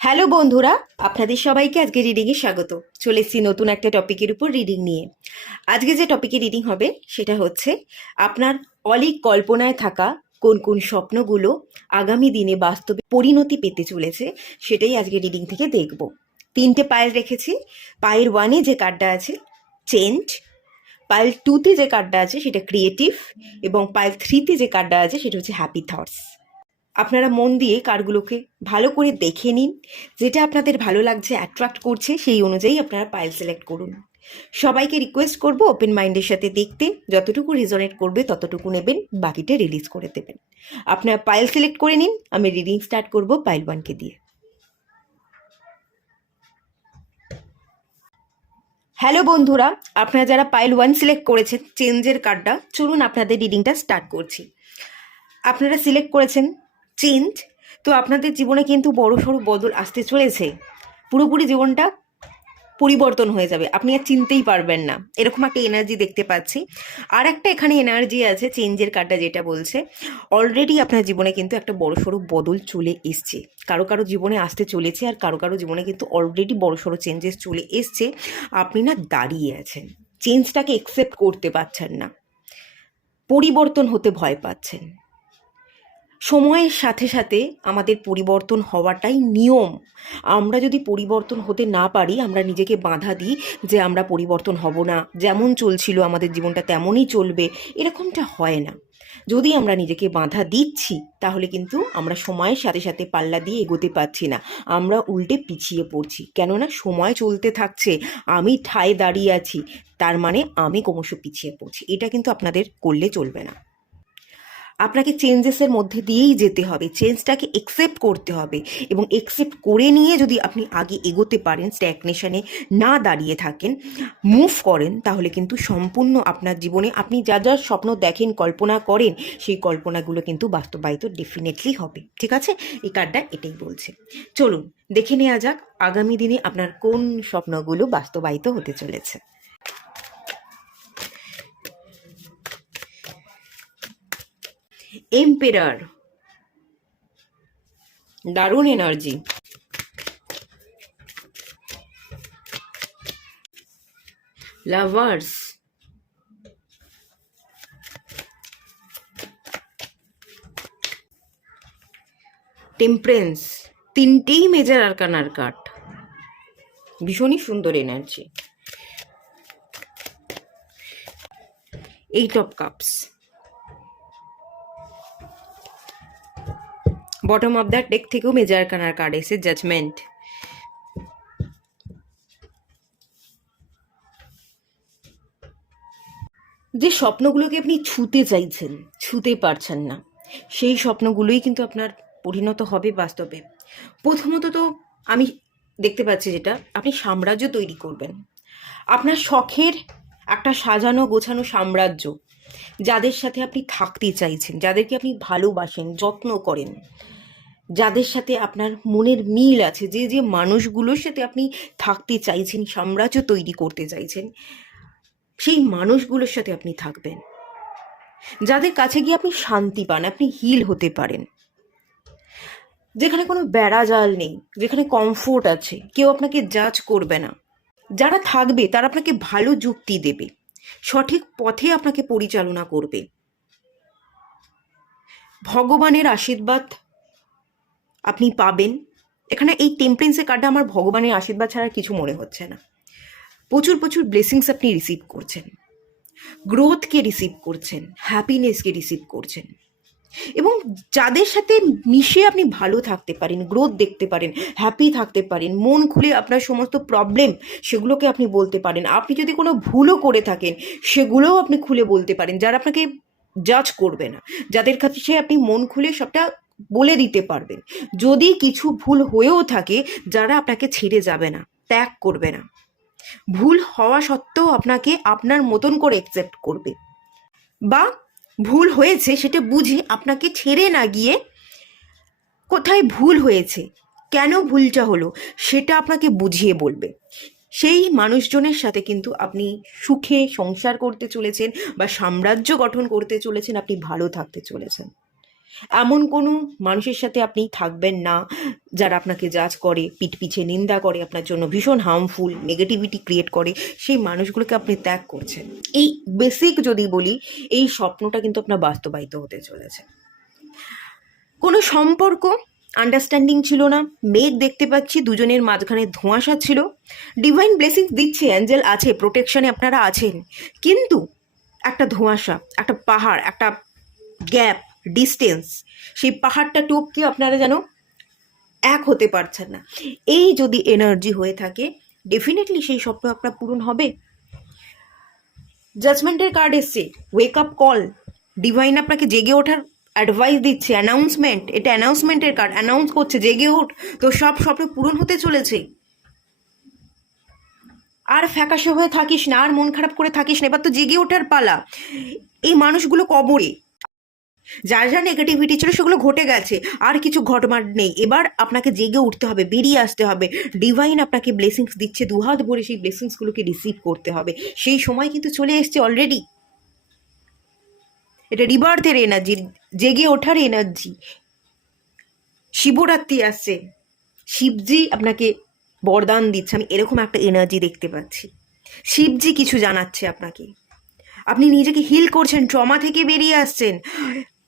Hello বন্ধুরা, আপনাদের সবাইকে আজকে রিডিংয়ে স্বাগত। চলে এসেছি নতুন একটা টপিকের উপর রিডিং নিয়ে। আজকে যে টপিকে রিডিং হবে সেটা হচ্ছে আপনার অলীক কল্পনায় থাকা কোন কোন স্বপ্নগুলো আগামী দিনে বাস্তবে পরিণতি পেতে চলেছে, সেটাই আজকে রিডিং থেকে দেখব। তিনটে পাইল রেখেছি। পাইল ওয়ানে যে কার্ডটা আছে চেঞ্জ, পাইল টুতে যে কার্ডটা আছে সেটা ক্রিয়েটিভ, এবং পাইল থ্রিতে যে কার্ডটা আছে সেটা হচ্ছে হ্যাপি থটস। আপনারা মন দিয়ে কার্ডগুলোকে ভালো করে দেখে নিন, যেটা আপনাদের ভালো লাগছে, অ্যাট্রাক্ট করছে, সেই অনুযায়ী আপনারা পাইল সিলেক্ট করুন। সবাইকে রিকোয়েস্ট করব ওপেন মাইন্ডের সাথে দেখতে, যতটুকু রিজনেট করবে ততটুকু নেবেন, বাকিটা রিলিজ করে দেবেন। আপনারা পাইল সিলেক্ট করে নিন, আমি রিডিং স্টার্ট করব পাইল ওয়ানকে দিয়ে। হ্যালো বন্ধুরা, আপনারা যারা পাইল ওয়ান সিলেক্ট করেছেন চেঞ্জের কার্ডটা, চলুন আপনাদের রিডিংটা স্টার্ট করছি। আপনারা সিলেক্ট করেছেন চেঞ্জ, তো আপনাদের জীবনে কিন্তু বড়সড় বদল আসতে চলেছে। পুরোপুরি জীবনটা পরিবর্তন হয়ে যাবে, আপনি আর চিনতেই পারবেন না, এরকম একটা এনার্জি দেখতে পাচ্ছি। আর একটা এখানে এনার্জি আছে চেঞ্জের কার্ডটা, যেটা বলছে অলরেডি আপনার জীবনে কিন্তু একটা বড়সড় বদল চলে এসছে। কারো কারো জীবনে আসতে চলেছে, আর কারো কারো জীবনে কিন্তু অলরেডি বড়সড় চেঞ্জেস চলে এসছে। আপনি না দাঁড়িয়ে আছেন, চেঞ্জটাকে একসেপ্ট করতে পারছেন না, পরিবর্তন হতে ভয় পাচ্ছেন। সময়ের সাথে সাথে আমাদের পরিবর্তন হওয়াটাই নিয়ম। আমরা যদি পরিবর্তন হতে না পারি, আমরা নিজেকে বাধা দিই যে আমরা পরিবর্তন হব না, যেমন চলছিল আমাদের জীবনটা তেমনই চলবে, এরকমটা হয় না। যদি আমরা নিজেকে বাধা দিচ্ছি, তাহলে কিন্তু আমরা সময়ের সাথে সাথে পাল্লা দিয়ে এগোতে পারছি না, আমরা উল্টে পিছিয়ে পড়ছি। কেননা সময় চলতে থাকছে, আমি ঠায় দাঁড়িয়ে আছি, তার মানে আমি ক্রমশ পিছিয়ে পড়ছি। এটা কিন্তু আপনাদের করলে চলবে না। আপনাকে চেঞ্জেসের মধ্যে দিয়েই যেতে হবে, চেঞ্জটাকে একসেপ্ট করতে হবে, এবং একসেপ্ট করে নিয়ে যদি আপনি আগে এগোতে পারেন, স্ট্যাগনেশনে না দাঁড়িয়ে থাকেন, মুভ করেন, তাহলে কিন্তু সম্পূর্ণ আপনার জীবনে আপনি যা যা স্বপ্ন দেখেন, কল্পনা করেন, সেই কল্পনাগুলো কিন্তু বাস্তবায়িত ডেফিনেটলি হবে। ঠিক আছে, এই কার্ডটা এটাই বলছে। চলুন দেখে নেওয়া যাক আগামী দিনে আপনার কোন স্বপ্নগুলো বাস্তবায়িত হতে চলেছে। এম্পেরার, দারুণ এনার্জি। লাভার্স, টেম্পারেন্স, তিনটেই মেজর আরকানার কার্ড, ভীষণই সুন্দর energy. Eight of cups, bottom of the deck থেকেও মেজর আরকানার কার্ড এসে জাজমেন্ট। যে স্বপ্নগুলোকে আপনি ছুতে চাইছেন, ছুতে পারছেন না, সেই স্বপ্নগুলোই কিন্তু আপনার পরিণত হবে বাস্তবে। প্রথমত তো আমি দেখতে পাচ্ছি যেটা, আপনি সাম্রাজ্য তৈরি করবেন, আপনার শখের একটা সাজানো গোছানো সাম্রাজ্য, যাদের সাথে আপনি থাকতে চাইছেন, যাদেরকে আপনি ভালোবাসেন, যত্ন করেন, যাদের সাথে আপনার মনের মিল আছে, যে যে মানুষগুলোর সাথে আপনি থাকতে চাইছেন, সাম্রাজ্য তৈরি করতে চাইছেন, সেই মানুষগুলোর সাথে আপনি থাকবেন, যাদের কাছে গিয়ে আপনি শান্তি পান, আপনি হিল হতে পারেন, যেখানে কোনো বেড়াজাল নেই, যেখানে কমফোর্ট আছে, কেউ আপনাকে জাজ করবে না। যারা থাকবে তারা আপনাকে ভালো যুক্তি দেবে, সঠিক পথে আপনাকে পরিচালনা করবে। ভগবানের আশীর্বাদ আপনি পাবেন। এখানে এই টেম্পারেন্সের কার্ডটা আমার ভগবানের আশীর্বাদ ছাড়া কিছু মনে হচ্ছে না। প্রচুর প্রচুর ব্লেসিংস আপনি রিসিভ করছেন, গ্রোথকে রিসিভ করছেন, হ্যাপিনেসকে রিসিভ করছেন, এবং যাদের সাথে মিশে আপনি ভালো থাকতে পারেন, গ্রোথ দেখতে পারেন, হ্যাপি থাকতে পারেন, মন খুলে আপনার সমস্ত প্রবলেম সেগুলোকে আপনি বলতে পারেন। আপনি যদি কোনো ভুলও করে থাকেন, সেগুলোও আপনি খুলে বলতে পারেন, যারা আপনাকে জাজ করবে না, যাদের কাছে আপনি মন খুলে সবটা বলে দিতে পারবেন। যদি কিছু ভুল হয়েও থাকে, যারা আপনাকে ছেড়ে যাবে না, ত্যাগ করবে না, ভুল হওয়া সত্ত্বেও আপনাকে আপনার মতন করে অ্যাকসেপ্ট করবে, বা ভুল হয়েছে সেটা বুঝে আপনাকে ছেড়ে না গিয়ে কোথায় ভুল হয়েছে, কেন ভুলটা হলো, সেটা আপনাকে বুঝিয়ে বলবে। সেই মানুষজনের সাথে কিন্তু আপনি সুখে সংসার করতে চলেছেন, বা সাম্রাজ্য গঠন করতে চলেছেন, আপনি ভালো থাকতে চলেছেন। এমন কোনো মানুষের সাথে আপনি থাকবেন না যারা আপনাকে জাজ করে, পিঠ পিছে নিন্দা করে, আপনার জন্য ভীষণ হার্মফুল নেগেটিভিটি ক্রিয়েট করে। সেই মানুষগুলোকে আপনি ত্যাগ করছেন। এই বেসিক যদি বলি, এই স্বপ্নটা কিন্তু আপনার বাস্তবায়িত হতে চলেছে। কোনো সম্পর্ক আন্ডারস্ট্যান্ডিং ছিল না, মেঘ দেখতে পাচ্ছি, দুজনের মাঝখানে ধোঁয়াশা ছিল। ডিভাইন ব্লেসিংস দিচ্ছে, অ্যাঞ্জেল আছে, প্রোটেকশনে আপনারা আছেন, কিন্তু একটা ধোঁয়াশা, একটা পাহাড়, একটা গ্যাপ, ডিস্টেন্স, সেই পাহাড়টা টপকে আপনারা যেন এক হতে পারছেন না। এই যদি এনার্জি হয়ে থাকে, ডেফিনেটলি সেই স্বপ্ন আপনার পূরণ হবে। জাজমেন্টের কার্ড এসছে, ওয়েক আপ কল। ডিভাইন আপনাকে জেগে ওঠার অ্যাডভাইস দিচ্ছে, অ্যানাউন্সমেন্ট, এটা অ্যানাউন্সমেন্টের কার্ড, অ্যানাউন্স করছে জেগে ওঠ, তো সব স্বপ্ন পূরণ হতে চলেছে। আর ফ্যাকাশে হয়ে থাকিস না, আর মন খারাপ করে থাকিস না, এবার তো জেগে ওঠার পালা। এই মানুষগুলো কবরে, যা যা নেগেটিভিটি ছিল সেগুলো ঘটে গেছে, আর কিছু ঘটমার নেই। এবার আপনাকে জেগে উঠতে হবে, বেরিয়ে আসতে হবে। ডিভাইন আপনাকে ব্লেসিংস দিচ্ছে, দুহাত ভরে সেই ব্লেসিংসগুলোকে রিসিভ করতে হবে। সেই সময় কিন্তু চলে এসছে অলরেডি। এটা রিবার্থের এনার্জি, জেগে ওঠার এনার্জি। শিবরাত্রি আসছে, শিবজি আপনাকে বরদান দিচ্ছে, আমি এরকম একটা এনার্জি দেখতে পাচ্ছি। শিবজি কিছু জানাচ্ছে আপনাকে, আপনি নিজেকে হিল করছেন, ট্রমা থেকে বেরিয়ে আসছেন।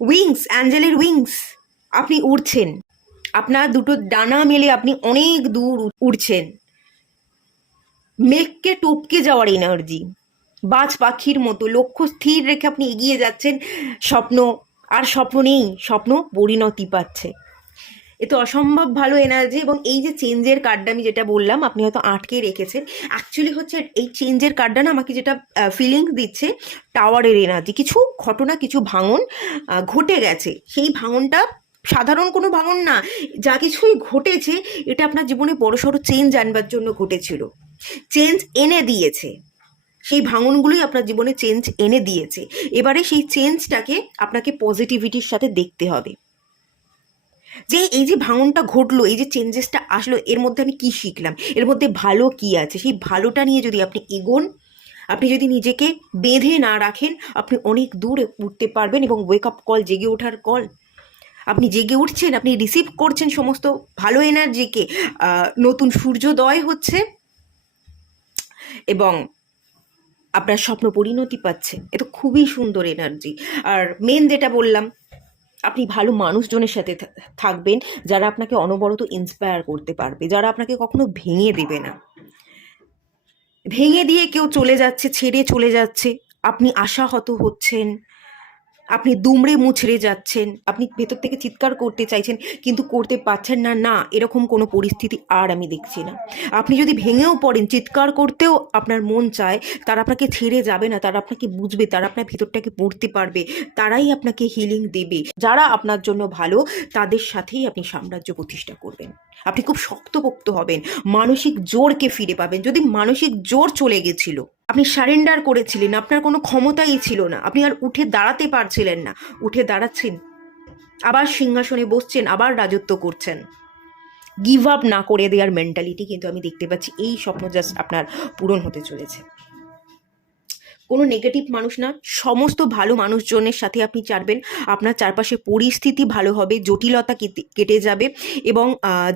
উইংস, অ্যাঞ্জেলের উইংস, আপনি উড়ছেন, আপনার দুটো ডানা মেলে আপনি অনেক দূর উড়ছেন। মেঘকে টপকে যাওয়ার এনার্জি, বাজ পাখির মতো লক্ষ্য স্থির রেখে আপনি এগিয়ে যাচ্ছেন। স্বপ্ন আর স্বপ্ন নেই, স্বপ্ন পরিণতি পাচ্ছে। এ তো অসম্ভব ভালো এনার্জি। এবং এই যে চেঞ্জের কার্ডটা আমি যেটা বললাম, আপনি হয়তো আটকে রেখেছেন, অ্যাকচুয়ালি হচ্ছে এই চেঞ্জের কার্ডটা না আমাকে যেটা ফিলিংস দিচ্ছে, টাওয়ারের এনার্জি। কিছু ঘটনা, কিছু ভাঙন ঘটে গেছে, সেই ভাঙনটা সাধারণ কোনো ভাঙন না, যা কিছুই ঘটেছে এটা আপনার জীবনে বড়সড় চেঞ্জ আনবার জন্য ঘটেছিল, চেঞ্জ এনে দিয়েছে। সেই ভাঙনগুলোই আপনার জীবনে চেঞ্জ এনে দিয়েছে। এবারে সেই চেঞ্জটাকে আপনাকে পজিটিভিটির সাথে দেখতে হবে, যে এই যে ভাঙনটা ঘটলো, এই যে চেঞ্জেসটা আসলো, এর মধ্যে আমি কি শিখলাম, এর মধ্যে ভালো কি আছে। সেই ভালোটা নিয়ে যদি আপনি এগোন, আপনি যদি নিজেকে বেঁধে না রাখেন, আপনি অনেক দূর উঠতে পারবেন। এবং ওয়েক আপ কল, জেগে ওঠার কল, আপনি জেগে উঠছেন, আপনি রিসিভ করছেন সমস্ত ভালো এনার্জিকে। নতুন সূর্যোদয় হচ্ছে এবং আপনার স্বপ্ন পরিণতি পাচ্ছে। এটা খুবই সুন্দর এনার্জি। আর মেন যেটা বললাম, আপনি ভালো মানুষজনের সাথে থাকবেন, যারা আপনাকে অনবরত ইন্সপায়ার করতে পারবে, যারা আপনাকে কখনো ভেঙে দেবে না। ভেঙে দিয়ে কেউ চলে যাচ্ছে, ছেড়ে চলে যাচ্ছে, আপনি আশাহত হচ্ছেন, আপনি দুমড়ে মুচড়ে যাচ্ছেন, আপনি ভেতর থেকে চিৎকার করতে চাইছেন কিন্তু করতে পারছেন না, না এরকম কোনো পরিস্থিতি আর আমি দেখছি না। আপনি যদি ভেঙেও পড়েন, চিৎকার করতেও আপনার মন চায়, তারা আপনাকে ছেড়ে যাবে না, তারা আপনাকে বুঝবে, তারা আপনার ভেতরটাকে পড়তে পারবে, তারাই আপনাকে হিলিং দেবে। যারা আপনার জন্য ভালো, তাদের সাথেই আপনি সাম্রাজ্য প্রতিষ্ঠা করবেন। আপনি খুব শক্তপোক্ত হবেন, মানসিক জোরকে ফিরে পাবেন। যদি মানসিক জোর চলে গেছিল, আপনি সারেন্ডার করেছিলেন, আপনার কোনো ক্ষমতাই ছিল না, আপনি আর উঠে দাঁড়াতে পারছিলেন না, উঠে দাঁড়াচ্ছেন, আবার সিংহাসনে বসছেন, আবার রাজত্ব করছেন। গিভ আপ না করে দেওয়ার মেন্টালিটি কিন্তু আমি দেখতে পাচ্ছি। এই স্বপ্ন জাস্ট আপনার পূরণ হতে চলেছে। কোনো নেগেটিভ মানুষ না, সমস্ত ভালো মানুষজনের সাথে আপনি চারবেন। আপনার চারপাশে পরিস্থিতি ভালো হবে, জটিলতা কেটে যাবে। এবং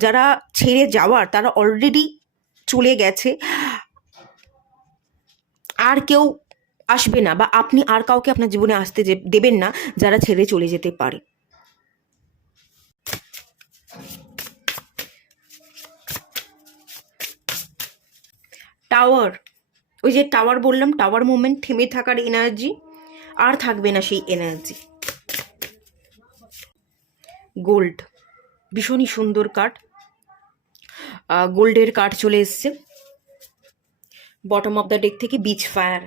যারা ছেড়ে যাওয়ার, তারা অলরেডি চলে গেছে, আর কেউ আসবে না, বা আপনি আর কাউকে আপনার জীবনে আসতে দেবেন না যারা ছেড়ে চলে যেতে পারে। টাওয়ার, ওই যে টাওয়ার বললাম, টাওয়ার মুভমেন্ট, থেমে থাকার এনার্জি, আর থাকবে না সেই এনার্জি। গোল্ড, ভীষণই সুন্দর কার্ড, গোল্ডের কার্ড চলে এসছে। বটম অফ দ্য ডেক থেকে beach fire,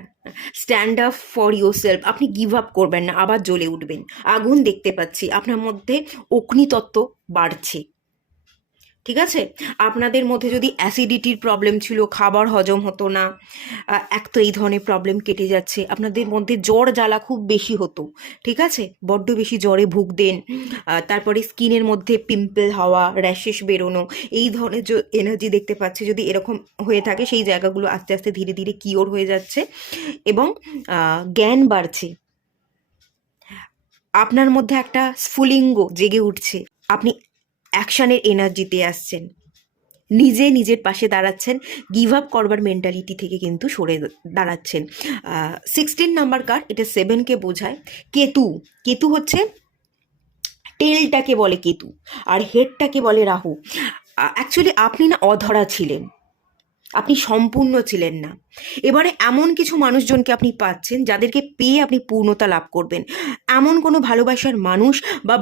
stand up for your self, আপনি গিভ আপ করবেন না, আবার জ্বলে উঠবেন। আগুন দেখতে পাচ্ছি, আপনার মধ্যে অগ্নিতত্ত্ব বাড়ছে। ঠিক আছে, আপনাদের মধ্যে যদি অ্যাসিডিটির প্রবলেম ছিল, খাবার হজম হতো না, এক তো এই ধরনের প্রবলেম কেটে যাচ্ছে। আপনাদের মধ্যে জ্বর জ্বালা খুব বেশি হতো, ঠিক আছে, বড্ড বেশি জ্বরে ভুগতেন। তারপরে স্কিনের মধ্যে পিম্পল হওয়া, র্যাশেস বেরোনো, এই ধরনের যে এনার্জি দেখতে পাচ্ছি, যদি এরকম হয়ে থাকে, সেই জায়গাগুলো আস্তে আস্তে ধীরে ধীরে কিওর হয়ে যাচ্ছে এবং জ্ঞান বাড়ছে। আপনার মধ্যে একটা স্ফুলিঙ্গ জেগে উঠছে, আপনি অ্যাকশানের এনার্জিতে আসছেন, নিজে নিজের পাশে দাঁড়াচ্ছেন, গিভ আপ করবার মেন্টালিটি থেকে কিন্তু সরে দাঁড়াচ্ছেন। 16 নাম্বার কার্ড, এটা 7কে বোঝায়। কেতু, কেতু হচ্ছে টেলটাকে বলে কেতু, আর হেডটাকে বলে রাহু। অ্যাকচুয়ালি আপনি না অধরা ছিলেন, আপনি সম্পূর্ণ ছিলেন না। এবারে এমন কিছু মানুষজনকে আপনি পাচ্ছেন যাদেরকে পেয়ে আপনি পূর্ণতা লাভ করবেন। এমন কোনো ভালোবাসার মানুষ বা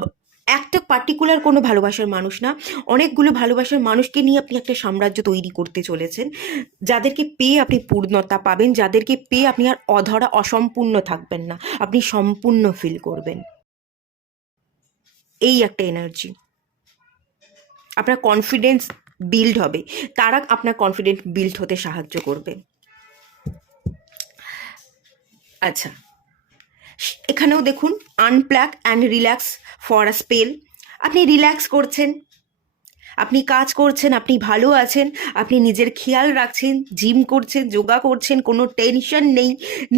একটা পার্টিকুলার কোনো ভালোবাসার মানুষ না, অনেকগুলো ভালোবাসার মানুষকে নিয়ে আপনি একটা সাম্রাজ্য তৈরি করতে চলেছেন, যাদেরকে পেয়ে আপনি পূর্ণতা পাবেন, যাদেরকে পেয়ে আপনি আর অধরা অসম্পূর্ণ থাকবেন না, আপনি সম্পূর্ণ ফিল করবেন। এই একটা এনার্জি। আপনার কনফিডেন্স বিল্ড হবে, তারা আপনার কনফিডেন্স বিল্ড হতে সাহায্য করবে। আচ্ছা, এখানেও দেখুন unplug and relax for a spell. আপনি রিল্যাক্স করছেন, আপনি কাজ করছেন, আপনি ভালো আছেন, আপনি নিজের খেয়াল রাখছেন, জিম করছেন, যোগা করছেন, কোনো টেনশন নেই,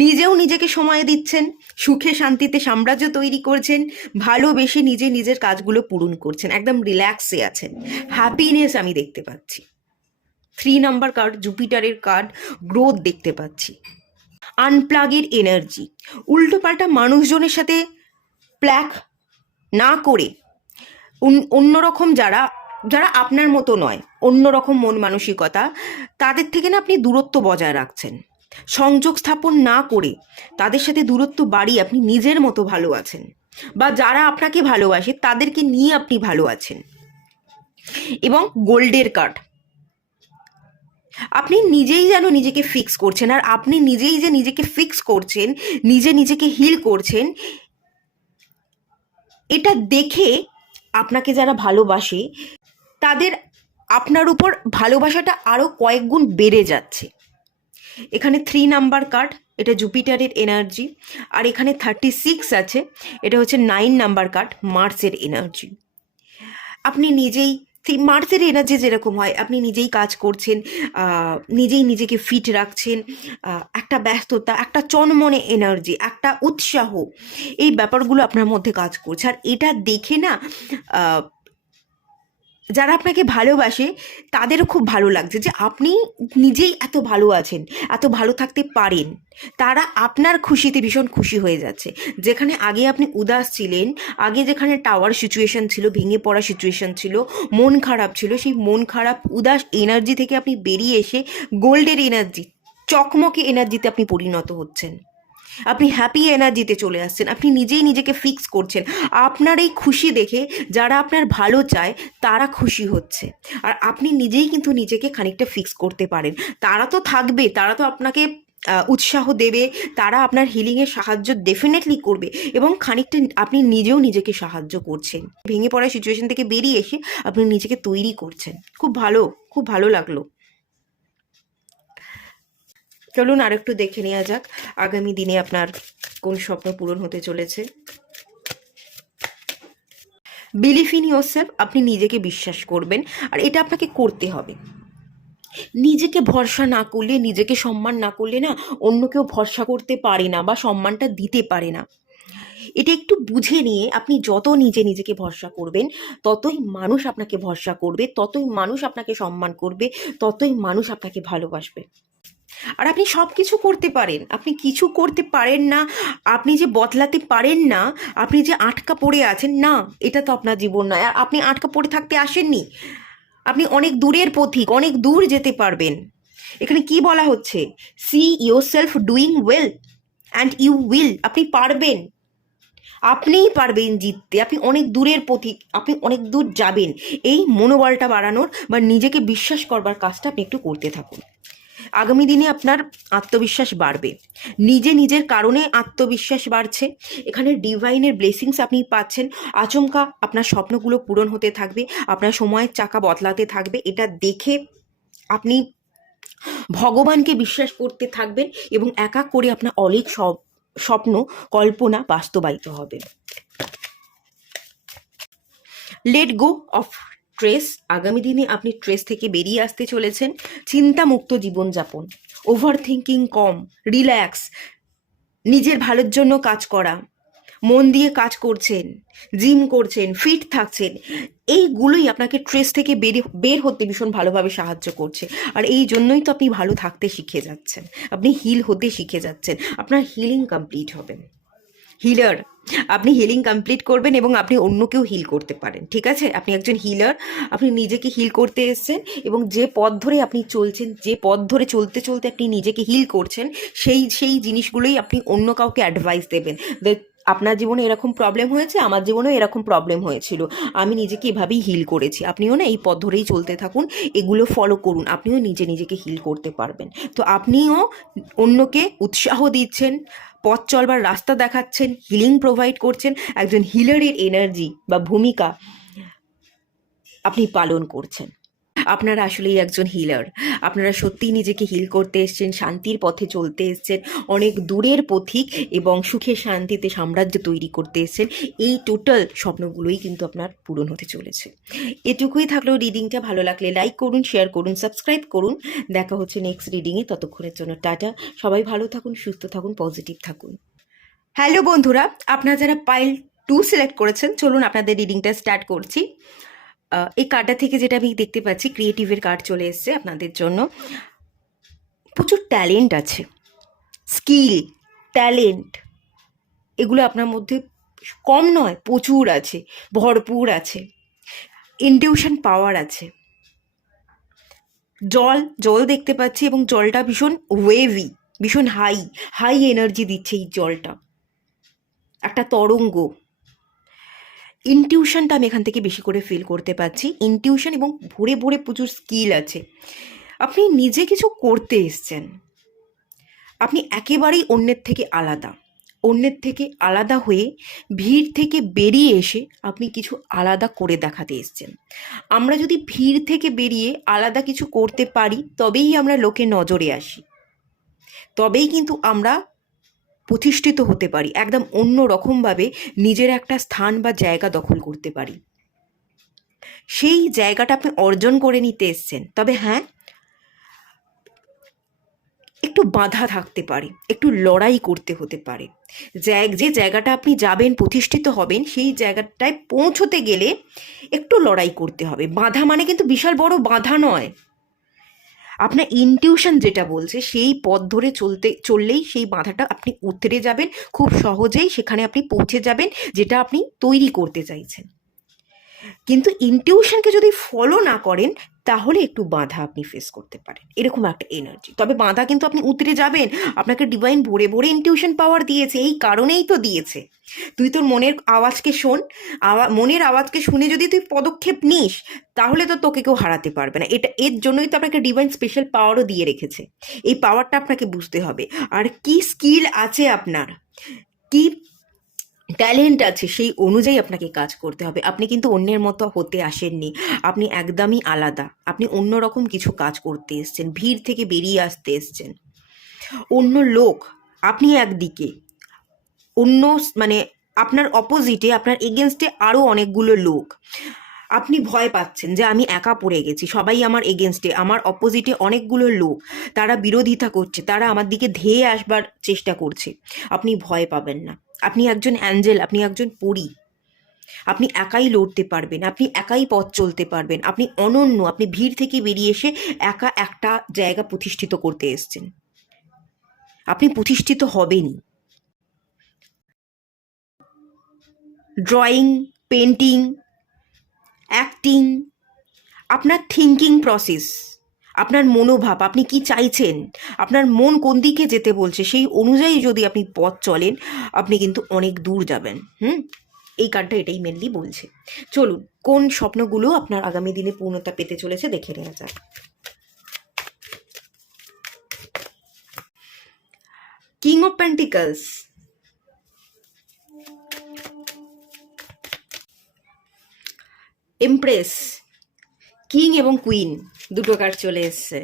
নিজেও নিজেকে সময় দিচ্ছেন, সুখে শান্তিতে সাম্রাজ্য তৈরি করছেন, ভালোবেসে নিজে নিজের কাজগুলো পূরণ করছেন, একদম রিল্যাক্সে আছেন, হ্যাপিনেস আমি দেখতে পাচ্ছি। 3 নাম্বার কার্ড, জুপিটারের কার্ড, গ্রোথ দেখতে পাচ্ছি। আনপ্লাগের এনার্জি, উল্টোপাল্টা মানুষজনের সাথে প্ল্যাক না করে অন্যরকম যারা যারা আপনার মতো নয়, অন্যরকম মন মানসিকতা, তাদের থেকে না আপনি দূরত্ব বজায় রাখছেন। সংযোগ স্থাপন না করে তাদের সাথে দূরত্ব বাড়িয়ে আপনি নিজের মতো ভালো আছেন, বা যারা আপনাকে ভালোবাসে তাদেরকে নিয়ে আপনি ভালো আছেন। এবং গোল্ডের কার্ড, আপনি নিজেই যেন নিজেকে ফিক্স করছেন, আর আপনি নিজেই যে নিজেকে ফিক্স করছেন, নিজে নিজেকে হিল করছেন, এটা দেখে আপনাকে যারা ভালোবাসে তাদের আপনার উপর ভালোবাসাটা আরও কয়েক গুণ বেড়ে যাচ্ছে। এখানে 3 নাম্বার কার্ড, এটা জুপিটারের এনার্জি, আর এখানে 36 আছে, এটা হচ্ছে 9 নাম্বার কার্ড, মার্সের এনার্জি। আপনি নিজেই মার্সের এনার্জি যেরকম হয়, আপনি নিজেই কাজ করছেন, নিজেই নিজেকে ফিট রাখছেন, একটা ব্যস্ততা, একটা চনমনে এনার্জি, একটা উৎসাহ, এই ব্যাপারগুলো আপনার মধ্যে কাজ করছে। আর এটা দেখে না যারা আপনাকে ভালোবাসে তাদেরও খুব ভালো লাগছে যে আপনি নিজেই এত ভালো আছেন, এত ভালো থাকতে পারেন। তারা আপনার খুশিতে ভীষণ খুশি হয়ে যাচ্ছে। যেখানে আগে আপনি উদাস ছিলেন, আগে যেখানে টাওয়ার সিচুয়েশন ছিল, ভেঙে পড়া সিচুয়েশন ছিল, মন খারাপ ছিল, সেই মন খারাপ উদাস এনার্জি থেকে আপনি বেরিয়ে এসে গোল্ডের এনার্জি, চকমকে এনার্জিতে আপনি পরিণত হচ্ছেন। আপনি হ্যাপি এনার্জিতে চলে আসছেন, আপনি নিজেই নিজেকে ফিক্স করছেন। আপনার এই খুশি দেখে যারা আপনার ভালো চায় তারা খুশি হচ্ছে, আর আপনি নিজেই কিন্তু নিজেকে খানিকটা ফিক্স করতে পারেন। তারা তো থাকবে, তারা তো আপনাকে উৎসাহ দেবে, তারা আপনার হিলিংয়ের সাহায্য ডেফিনেটলি করবে, এবং খানিকটা আপনি নিজেও নিজেকে সাহায্য করছেন। ভেঙে পড়া সিচুয়েশন থেকে বেরিয়ে এসে আপনি নিজেকে তৈরি করছেন। খুব ভালো, খুব ভালো লাগলো। চলুন আরেকটু দেখে নেওয়া যাক আগামী দিনে আপনার কোন স্বপ্ন পূরণ হতে চলেছে। বিলিভ ইন ইয়োরসেলফ, আপনি নিজেকে বিশ্বাস করবেন, আর এটা আপনাকে করতে হবে। নিজেকে ভরসা না করলে, নিজেকে সম্মান না করলে না অন্য কেউ ভরসা করতে পারে না বা সম্মানটা দিতে পারে না। এটা একটু বুঝে নিয়ে আপনি যত নিজেকে ভরসা করবেন, ততই মানুষ আপনাকে ভরসা করবে, ততই মানুষ আপনাকে সম্মান করবে, ততই মানুষ আপনাকে ভালোবাসবে। আর আপনি সব কিছু করতে পারেন, আপনি কিছু করতে পারেন না, আপনি যে বদলাতে পারেন না, আপনি যে আটকা পড়ে আছেন না, এটা তো আপনার জীবন নয়। আর আপনি আটকা পড়ে থাকতে আসেননি, আপনি অনেক দূরের পথিক, অনেক দূর যেতে পারবেন। এখানে কি বলা হচ্ছে, see yourself doing well and you will, আপনি পারবেন, আপনিই পারবেন জিততে, আপনি অনেক দূরের পথিক, আপনি অনেক দূর যাবেন। এই মনোবলটা বাড়ানোর বা নিজেকে বিশ্বাস করবার কাজটা আপনি একটু করতে থাকুন। আগামী দিনে আপনার আত্মবিশ্বাস বাড়বে, নিজের কারণে আত্মবিশ্বাস বাড়ছে। এখানে ডিভাইনের ব্লেসিংস আপনি পাচ্ছেন, আচমকা আপনার স্বপ্নগুলো পূরণ হতে থাকবে, আপনার সময়ের চাকা বদলাতে থাকবে। এটা দেখে আপনি ভগবানকে বিশ্বাস করতে থাকবেন, এবং এক এক করে আপনার অনেক স্বপ্ন, কল্পনা বাস্তবায়িত হবে। লেট গো অফ স্ট্রেস, আগামী দিনে আপনি স্ট্রেস থেকে বেরিয়ে আসতে চলেছেন। চিন্তামুক্ত জীবনযাপন, ওভার থিঙ্কিং কম, রিল্যাক্স, নিজের ভালোর জন্য কাজ করা, মন দিয়ে কাজ করছেন, জিম করছেন, ফিট থাকছেন, এইগুলোই আপনাকে স্ট্রেস থেকে বের হতে ভীষণ ভালোভাবে সাহায্য করছে। আর এই জন্যই তো আপনি ভালো থাকতে শিখে যাচ্ছেন, আপনি হিল হতে শিখে যাচ্ছেন, আপনার হিলিং কমপ্লিট হবে। হিলার, আপনি হিলিং কমপ্লিট করবেন এবং আপনি অন্যকেও হিল করতে পারেন, ঠিক আছে? আপনি একজন হিলার, আপনি নিজেকে হিল করতে এসেছেন এবং যে পথ ধরে আপনি চলছেন, যে পথ ধরে চলতে চলতে আপনি নিজেকে হিল করছেন, সেই সেই জিনিসগুলোই আপনি অন্য কাউকে অ্যাডভাইস দেবেন। আপনার জীবনে এরকম প্রবলেম হয়েছে, আমার জীবনেও এরকম প্রবলেম হয়েছিল, আমি নিজেকে এভাবেই হিল করেছি, আপনিও না এই পথ ধরেই চলতে থাকুন, এগুলো ফলো করুন, আপনিও নিজেকে হিল করতে পারবেন। তো আপনিও অন্যকে উৎসাহ দিচ্ছেন, পথ চলবার রাস্তা দেখাচ্ছেন, হিলিং প্রোভাইড করছেন, একজন হিলারের এনার্জি বা ভূমিকা আপনি পালন করছেন। আপনারা আসলেই একজন হিলার, আপনারা সত্যিই নিজেকে হিল করতে এসছেন, শান্তির পথে চলতে এসছেন, অনেক দূরের পথিক এবং সুখে শান্তিতে সাম্রাজ্য তৈরি করতে এসছেন। এই টোটাল স্বপ্নগুলোই কিন্তু আপনার পূরণ হতে চলেছে। এটুকুই থাকলেও রিডিংটা ভালো লাগলে লাইক করুন, শেয়ার করুন, সাবস্ক্রাইব করুন। দেখা হচ্ছে নেক্সট রিডিংয়ে, ততক্ষণের জন্য টাটা। সবাই ভালো থাকুন, সুস্থ থাকুন, পজিটিভ থাকুন। হ্যালো বন্ধুরা, আপনারা যারা পাইল 2 সিলেক্ট করেছেন, চলুন আপনাদের রিডিংটা স্টার্ট করছি। এই কার্ডটা থেকে যেটা আমি দেখতে পাচ্ছি, ক্রিয়েটিভের কার্ড চলে এসছে আপনাদের জন্য। প্রচুর ট্যালেন্ট আছে, স্কিল, ট্যালেন্ট, এগুলো আপনার মধ্যে কম নয়, প্রচুর আছে, ভরপুর আছে। ইনটিউশন পাওয়ার আছে। জল দেখতে পাচ্ছি এবং জলটা ভীষণ ওয়েভি, ভীষণ হাই এনার্জি দিচ্ছে এই জলটা, একটা তরঙ্গ। ইনটিউশনটা আমি এখান থেকে বেশি করে ফিল করতে পারছি, ইনটিউশন এবং ভরে ভরে প্রচুর স্কিল আছে। আপনি নিজে কিছু করতে এসছেন, আপনি একেবারেই অন্যের থেকে আলাদা, অন্যের থেকে আলাদা হয়ে ভিড় থেকে বেরিয়ে এসে আপনি কিছু আলাদা করে দেখাতে এসছেন। আমরা যদি ভিড় থেকে বেরিয়ে আলাদা কিছু করতে পারি, তবেই আমরা লোকের নজরে আসি, তবেই কিন্তু আমরা প্রতিষ্ঠিত হতে পারি, একদম অন্য রকমভাবে নিজের একটা স্থান বা জায়গা দখল করতে পারি। সেই জায়গাটা আপনি অর্জন করে নিতে এসছেন। তবে হ্যাঁ, একটু বাধা থাকতে পারে, একটু লড়াই করতে হতে পারে। যে জায়গাটা আপনি যাবেন, প্রতিষ্ঠিত হবেন, সেই জায়গাটায় পৌঁছতে গেলে একটু লড়াই করতে হবে। বাধা মানে কিন্তু বিশাল বড় বাধা নয়, আপনার ইনটিউশন যেটা বলছে সেই পথ ধরে চললেই সেই বাধাটা আপনি উতরে যাবেন, খুব সহজেই সেখানে আপনি পৌঁছে যাবেন যেটা আপনি তৈরি করতে চাইছেন। কিন্তু ইনটিউশনকে যদি ফলো না করেন, তাহলে একটু বাধা আপনি ফেস করতে পারেন, এরকম একটা এনার্জি। তবে বাধা কিন্তু আপনি উতরে যাবেন, আপনাকে ডিভাইন ভরে ভরে ইনটিউশন পাওয়ার দিয়েছে, এই কারণেই তো দিয়েছে। তুই তোর মনের আওয়াজকে শোন, মনের আওয়াজকে শুনে যদি তুই পদক্ষেপ নিস, তাহলে তো তোকে কেউ হারাতে পারবে না। এর জন্যই তো আপনাকে ডিভাইন স্পেশাল পাওয়ারও দিয়ে রেখেছে। এই পাওয়ারটা আপনাকে বুঝতে হবে, আর কি স্কিল আছে আপনার, কি ট্যালেন্ট আছে, সেই অনুযায়ী আপনাকে কাজ করতে হবে। আপনি কিন্তু অন্যের মতো হতে আসেননি, আপনি একদমই আলাদা, আপনি অন্যরকম কিছু কাজ করতে এসছেন, ভিড় থেকে বেরিয়ে আসতে এসছেন। অন্য লোক, আপনি একদিকে, অন্য মানে আপনার অপোজিটে, আপনার এগেনস্টে আরও অনেকগুলো লোক। আপনি ভয় পাচ্ছেন যে আমি একা পড়ে গেছি, সবাই আমার এগেনস্টে, আমার অপোজিটে অনেকগুলো লোক, তারা বিরোধিতা করছে, তারা আমার দিকে ধেয়ে আসবার চেষ্টা করছে। আপনি ভয় পাবেন না, আপনি একজন অ্যাঞ্জেল, আপনি একজন পরী, আপনি একাই লড়তে পারবেন, আপনি একাই পথ চলতে পারবেন, আপনি অনন্য, আপনি ভিড় থেকে বেরিয়ে এসে একা একটা জায়গা প্রতিষ্ঠিত করতে এসেছেন, আপনি প্রতিষ্ঠিত হবেনই। ড্রয়িং, পেন্টিং, অ্যাক্টিং, আপনার থিঙ্কিং প্রসেস, আপনার মনোভাব, আপনি কি চাইছেন, আপনার মন কোন দিকে যেতে বলছে, সেই অনুযায়ী যদি আপনি পথ চলেন, আপনি কিন্তু অনেক দূর যাবেন। এই কার্ডটা এটাই মেনলি বলছে। চলুন, কোন স্বপ্নগুলো আপনার আগামী দিনে পূর্ণতা পেতে চলেছে দেখে নেওয়া যাক। King of pentacles, empress, king এবং কুইন, দুটো কার্ড চলে এসছে।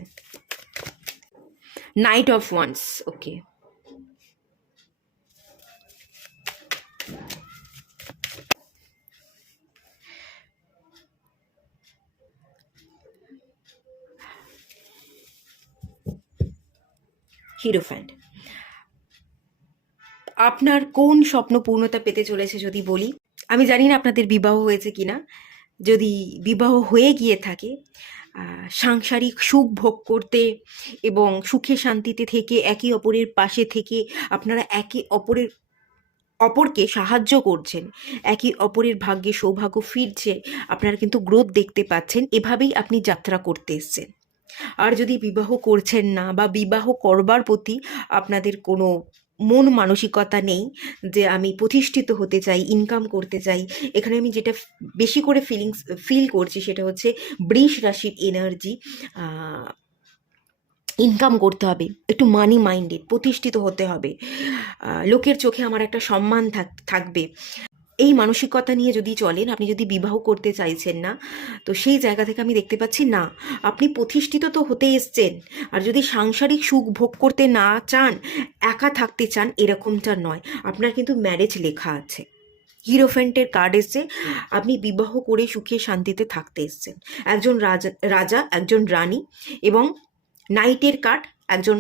নাইট অফ ওয়ান্স, ওকে, হিরোফ্যান্ট। আপনার কোন স্বপ্ন পূর্ণতা পেতে চলেছে যদি বলি? আমি জানি না আপনাদের বিবাহ হয়েছে কিনা। যদি বিবাহ হয়ে গিয়ে থাকে, সাংসারিক সুখ ভোগ করতে এবং সুখে শান্তিতে থেকে একে অপরের পাশে থেকে আপনারা একে অপরকে সাহায্য করছেন, একে অপরের ভাগ্যে সৌভাগ্য ফিরছে, আপনারা কিন্তু গ্রোথ দেখতে পাচ্ছেন, এভাবেই আপনি যাত্রা করতে এসছেন। আর যদি বিবাহ করছেন না বা বিবাহ করবার প্রতি আপনাদের কোনো মন মানসিকতা নেই যে আমি প্রতিষ্ঠিত হতে চাই, ইনকাম করতে চাই, এখানে আমি যেটা বেশি করে ফিল করছি সেটা হচ্ছে বৃষ রাশির এনার্জি। ইনকাম করতে হবে, একটু মানি মাইন্ডেড, প্রতিষ্ঠিত হতে হবে, লোকের চোখে আমার একটা সম্মান থাকবে, এই মানসিকতা নিয়ে যদি চলেন, আপনি যদি বিবাহ করতে চাইছেন না, তো সেই জায়গা থেকে আমি দেখতে পাচ্ছি না, আপনি প্রতিষ্ঠিত তো হতে এসছেন। আর যদি সাংসারিক সুখ ভোগ করতে না চান, একা থাকতে চান, এরকমটা নয়, আপনার কিন্তু ম্যারেজ লেখা আছে। হিরোফেন্টের কার্ড এসছে, আপনি বিবাহ করে সুখে শান্তিতে থাকতে এসছেন। একজন রাজা, একজন রানী, এবং নাইটের কার্ড, একজন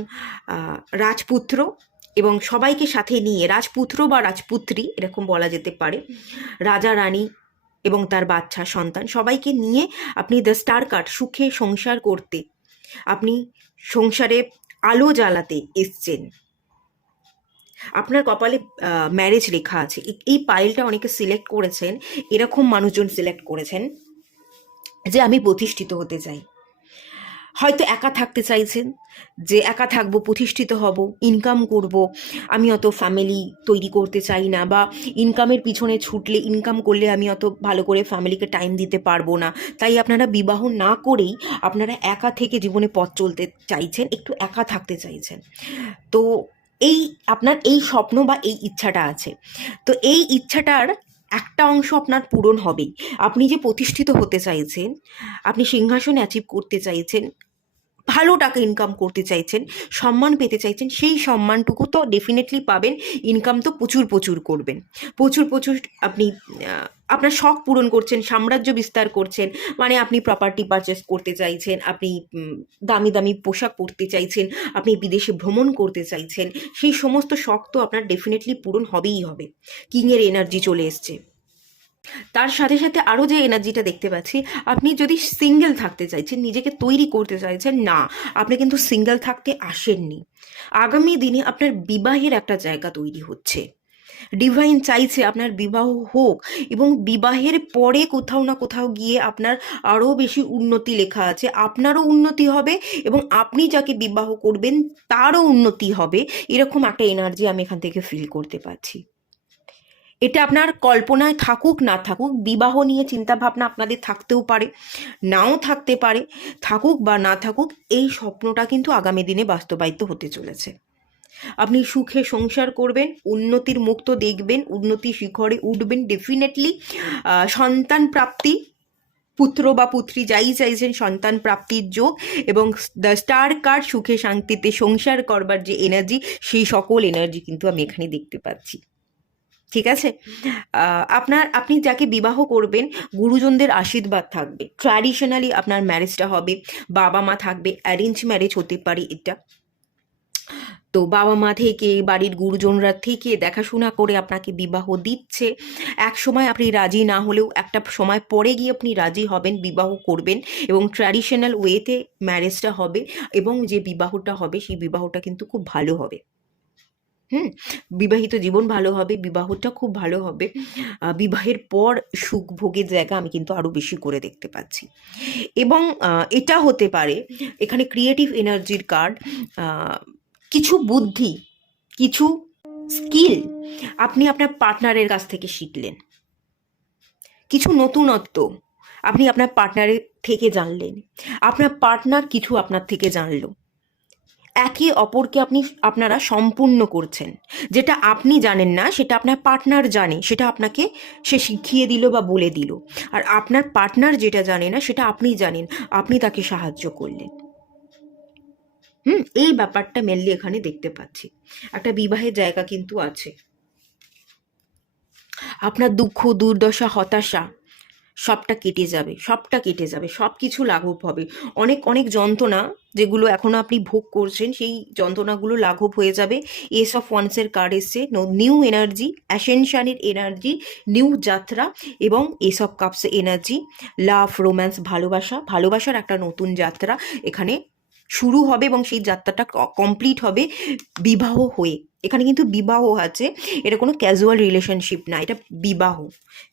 রাজপুত্র, এবং সবাইকে সাথে নিয়ে, রাজপুত্র বা রাজপুত্রী এরকম বলা যেতে পারে, রাজা রানী এবং তার বাচ্চা সন্তান সবাইকে নিয়ে আপনি দ্য স্টার কার্ড, সুখে সংসার করতে, আপনি সংসারে আলো জ্বালাতে এসছেন। আপনার কপালে ম্যারেজ লেখা আছে। এই পাইলটা অনেকে সিলেক্ট করেছেন, এরকম মানুষজন সিলেক্ট করেছেন যে আমি প্রতিষ্ঠিত হতে চাই। হয়তো একা থাকতে চাইছেন, যে একা থাকবো, প্রতিষ্ঠিত হব, ইনকাম করব, আমি অত ফ্যামিলি তৈরি করতে চাই না, বা ইনকামের পিছনে ছুটলে, ইনকাম করলে আমি অত ভালো করে ফ্যামিলিকে টাইম দিতে পারবো না, তাই আপনারা বিবাহ না করেই আপনারা একা থেকে জীবনে পথ চলতে চাইছেন, একটু একা থাকতে চাইছেন। তো এই আপনার এই স্বপ্ন বা এই ইচ্ছাটা আছে, তো এই ইচ্ছাটার একটা অংশ আপনার পূরণ হবেই। আপনি যে প্রতিষ্ঠিত হতে চাইছেন, আপনি সিংহাসন অ্যাচিভ করতে চাইছেন, ভালো টাকা ইনকাম করতে চাইছেন, সম্মান পেতে চাইছেন, সেই সম্মানটুকু তো ডেফিনেটলি পাবেন। ইনকাম তো প্রচুর প্রচুর করবেন, প্রচুর প্রচুর আপনি আপনার শখ পূরণ করছেন, সাম্রাজ্য বিস্তার করছেন, মানে আপনি প্রপার্টি পারচেস করতে চাইছেন, আপনি দামি দামি পোশাক পরতে চাইছেন, আপনি বিদেশে ভ্রমণ করতে চাইছেন, সেই সমস্ত শখ তো আপনার ডেফিনেটলি পূরণ হবেই হবে। কিংয়ের এনার্জি চলে এসছে। তার সাথে সাথে আরও যে এনার্জিটা দেখতে পাচ্ছি, আপনি যদি সিঙ্গেল থাকতে চাইছেন, নিজেকে তৈরি করতে চাইছেন, না, আপনি কিন্তু সিঙ্গেল থাকতে আসেননি। আগামী দিনে আপনার বিবাহের একটা জায়গা তৈরি হচ্ছে, ডিভাইন চাইছে আপনার বিবাহ হোক, এবং বিবাহের পরে কোথাও না কোথাও গিয়ে আপনার আরও বেশি উন্নতি লেখা আছে, আপনারও উন্নতি হবে এবং আপনি যাকে বিবাহ করবেন তারও উন্নতি হবে। এরকম একটা এনার্জি আমি এখান থেকে ফিল করতে পারছি। এটা আপনার কল্পনায় থাকুক না থাকুক, বিবাহ নিয়ে চিন্তাভাবনা আপনাদের থাকতেও পারে, নাও থাকতে পারে, থাকুক বা না থাকুক, এই স্বপ্নটা কিন্তু আগামী দিনে বাস্তবায়িত হতে চলেছে। আপনি সুখে সংসার করবেন, উন্নতির মুখ তো দেখবেন, উন্নতি শিখরে উঠবেন ডেফিনেটলি। সন্তান প্রাপ্তি, পুত্র বা পুত্রী যাই চাইছেন, সন্তান প্রাপ্তির যোগ, এবং দ্য স্টার কার্ড, সুখে শান্তিতে সংসার করবার যে এনার্জি, সেই সকল এনার্জি কিন্তু আমি এখানে দেখতে পাচ্ছি। ঠিক আছে, আপনি যাকে বিবাহ করবেন, গুরুজনদের আশীর্বাদ থাকবে, ট্র্যাডিশনালি আপনার ম্যারেজটা হবে, বাবা মা থাকবে, অ্যারেঞ্জ ম্যারেজ হতে পারে এটা। তো বাবা মা থেকে, বাড়ির গুরুজনরা থেকে দেখাশোনা করে আপনাকে বিবাহ দিচ্ছে। এক সময় আপনি রাজি না হলেও একটা সময় পরে গিয়ে আপনি রাজি হবেন, বিবাহ করবেন, এবং ট্র্যাডিশনাল ওয়েতে ম্যারেজটা হবে, এবং যে বিবাহটা হবে সেই বিবাহটা কিন্তু খুব ভালো হবে। বিবাহিত জীবন ভালো হবে, বিবাহটা খুব ভালো হবে। বিবাহের পর সুখ ভোগের জায়গা আমি কিন্তু আরও বেশি করে দেখতে পাচ্ছি। এবং এটা হতে পারে, এখানে ক্রিয়েটিভ এনার্জির কার্ড, কিছু বুদ্ধি, কিছু স্কিল আপনি আপনার পার্টনারের কাছ থেকে শিখলেন, কিছু নতুনত্ব আপনি আপনার পার্টনারের থেকে জানলেন, আপনার পার্টনার কিছু আপনার থেকে জানলো, একে অপরকে আপনারা সম্পূর্ণ করছেন। যেটা আপনি জানেন না সেটা আপনার পার্টনার জানে, সেটা আপনাকে সে শিখিয়ে দিল বা বলে দিল। আর আপনার পার্টনার যেটা জানে না সেটা আপনি জানেন, আপনি তাকে সাহায্য করলেন। এই ব্যাপারটা মেনলি এখানে দেখতে পাচ্ছি। একটা বিবাহের জায়গা কিন্তু আছে। আপনার দুঃখ, দুর্দশা, হতাশা সবটা কেটে যাবে, সবটা কেটে যাবে, সব কিছু লাঘব হবে। অনেক অনেক যন্ত্রণা যেগুলো এখনো আপনি ভোগ করছেন, সেই যন্ত্রণাগুলো লাঘব হয়ে যাবে। এস অফ ওয়ান্সের কার্ড এসছে, নিউ এনার্জি, অ্যাসেনশানের এনার্জি, নিউ যাত্রা, এবং এস অফ কাপসের এনার্জি, লাভ, রোম্যান্স, ভালোবাসা, ভালোবাসার একটা নতুন যাত্রা এখানে শুরু হবে, এবং সেই যাত্রাটা কমপ্লিট হবে বিবাহ হয়ে। এখানে কিন্তু বিবাহ আছে, এটা কোনো ক্যাজুয়াল রিলেশনশিপ না, এটা বিবাহ,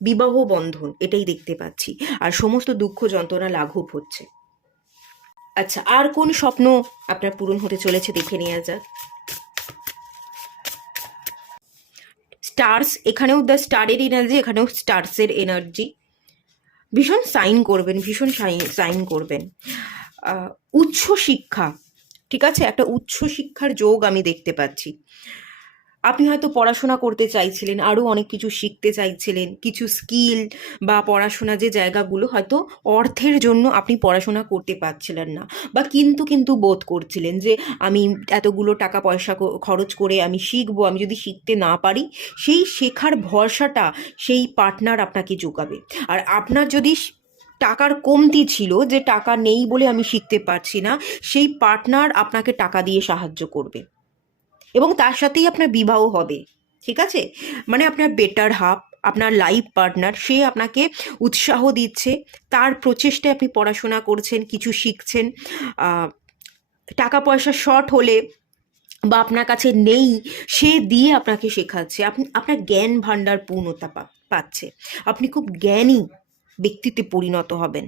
বিবাহ বন্ধন, এটাই দেখতে পাচ্ছি। আর সমস্ত দুঃখ যন্ত্রণা লাঘব হচ্ছে। আচ্ছা, আর কোন স্বপ্ন আপনার পূরণ হতে চলেছে দেখে নেওয়া যাক। স্টার্স, এখানেও দ্য স্টারের এনার্জি, এখানেও স্টার্সের এনার্জি। ভীষণ সাইন করবেন, ভীষণ সাইন করবেন। উচ্চ শিক্ষা, ঠিক আছে, একটা উচ্চ শিক্ষার যোগ আমি দেখতে পাচ্ছি। আপনি হয়তো পড়াশোনা করতে চাইছিলেন, আরও অনেক কিছু শিখতে চাইছিলেন, কিছু স্কিল বা পড়াশোনা যে জায়গাগুলো হয়তো অর্থের জন্য আপনি পড়াশোনা করতে পারছিলেন না, বা কিন্তু বোধ করছিলেন যে আমি এতগুলো টাকা পয়সা খরচ করে আমি শিখবো, আমি যদি শিখতে না পারি, সেই শেখার ভরসাটা সেই পার্টনার আপনাকে যোগাবে। আর আপনার যদি টাকার কমতি ছিল, যে টাকা নেই বলে আমি শিখতে পারছি না, সেই পার্টনার আপনাকে টাকা দিয়ে সাহায্য করবে, এবং তার সাথেই আপনার বিবাহ হবে। ঠিক আছে, মানে আপনার বেটার হাফ, আপনার লাইফ পার্টনার, সে আপনাকে উৎসাহ দিচ্ছে, তার প্রচেষ্টায় আপনি পড়াশোনা করছেন, কিছু শিখছেন। টাকা পয়সা শর্ট হলে বা আপনার কাছে নেই, সে দিয়ে আপনাকে শেখাচ্ছে, আপনি আপনার জ্ঞান ভাণ্ডার পূর্ণতা পাচ্ছে, আপনি খুব জ্ঞানী ব্যক্তিতে পরিণত হবেন,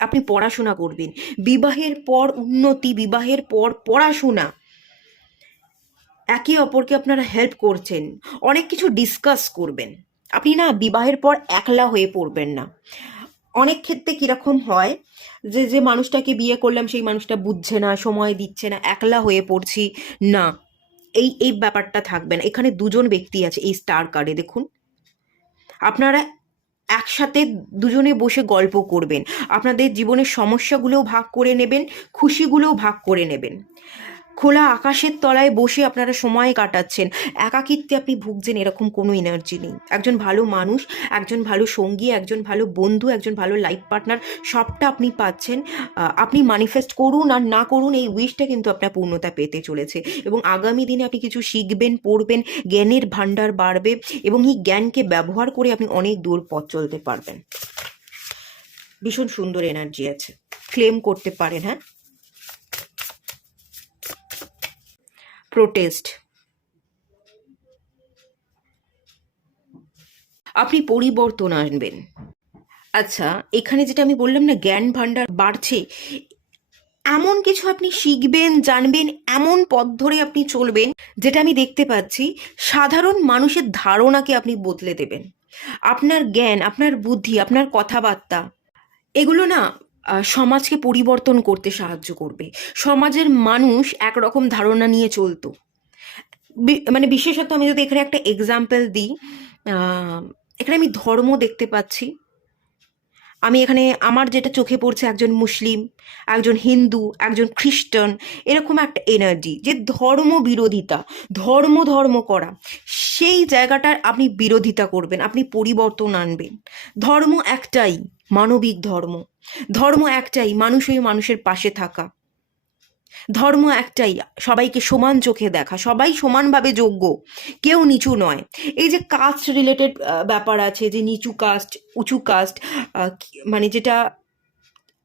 আপনি পড়াশোনা করবেন, বিবাহের পর উন্নতি, বিবাহের পর পড়াশোনা, একে অপরকে আপনারা হেল্প করছেন, অনেক কিছু ডিসকাস করবেন। আপনি না বিবাহের পর একলা হয়ে পড়বেন না। অনেক ক্ষেত্রে কীরকম হয়, যে যে মানুষটাকে বিয়ে করলাম সেই মানুষটা বুঝছে না, সময় দিচ্ছে না, একলা হয়ে পড়ছি, না, এই এই ব্যাপারটা থাকবে না। এখানে দুজন ব্যক্তি আছে এই স্টার কার্ডে, দেখুন, আপনারা একসাথে দুজনে বসে গল্প করবেন, আপনাদের জীবনের সমস্যাগুলোও ভাগ করে নেবেন, খুশিগুলোও ভাগ করে নেবেন। খোলা আকাশের তলায় বসে আপনারা সময় কাটাচ্ছেন, একাকিত্বে আপনি ভুগছেন, এরকম কোনো এনার্জি নেই। একজন ভালো মানুষ, একজন ভালো সঙ্গী, একজন ভালো বন্ধু, একজন ভালো লাইফ পার্টনার, সবটা আপনি পাচ্ছেন। আপনি ম্যানিফেস্ট করুন আর না করুন, এই উইশটা কিন্তু আপনার পূর্ণতা পেতে চলেছে, এবং আগামী দিনে আপনি কিছু শিখবেন, পড়বেন, জ্ঞানের ভাণ্ডার বাড়বে, এবং এই জ্ঞানকে ব্যবহার করে আপনি অনেক দূর পথ চলতে পারবেন। ভীষণ সুন্দর এনার্জি আছে, ক্লেম করতে পারেন। হ্যাঁ, প্রোটেস্ট, আপনি পরিবর্তন আনবেন। আচ্ছা, এখানে যেটা আমি বললাম না, জ্ঞান ভাণ্ডার বাড়ছে, এমন কিছু আপনি শিখবেন, জানবেন, এমন পথ ধরে আপনি চলবেন, যেটা আমি দেখতে পাচ্ছি সাধারণ মানুষের ধারণাকে আপনি বদলে দেবেন। আপনার জ্ঞান, আপনার বুদ্ধি, আপনার কথাবার্তা, এগুলো না সমাজকে পরিবর্তন করতে সাহায্য করবে। সমাজের মানুষ একরকম ধারণা নিয়ে চলতো, মানে বিশেষত আমি যদি এখানে একটা এক্সাম্পল দিই, এখানে আমি ধর্ম দেখতে পাচ্ছি। আমি এখানে আমার যেটা চোখে পড়ছে, একজন মুসলিম, একজন হিন্দু, একজন খ্রিস্টান, এরকম একটা এনার্জি, যে ধর্ম বিরোধিতা, ধর্ম করা, সেই জায়গাটার আপনি বিরোধিতা করবেন, আপনি পরিবর্তন আনবেন। ধর্ম একটাই, মানবিক ধর্ম, ধর্ম একটাই, মানুষ হয়ে মানুষের পাশে থাকা, ধর্ম একটাই, সবাইকে সমান চোখে দেখা, সবাই সমানভাবে যোগ্য, কেউ নিচু নয়। এই যে কাস্ট রিলেটেড ব্যাপার আছে, যে নিচু কাস্ট, উঁচু কাস্ট, মানে যেটা,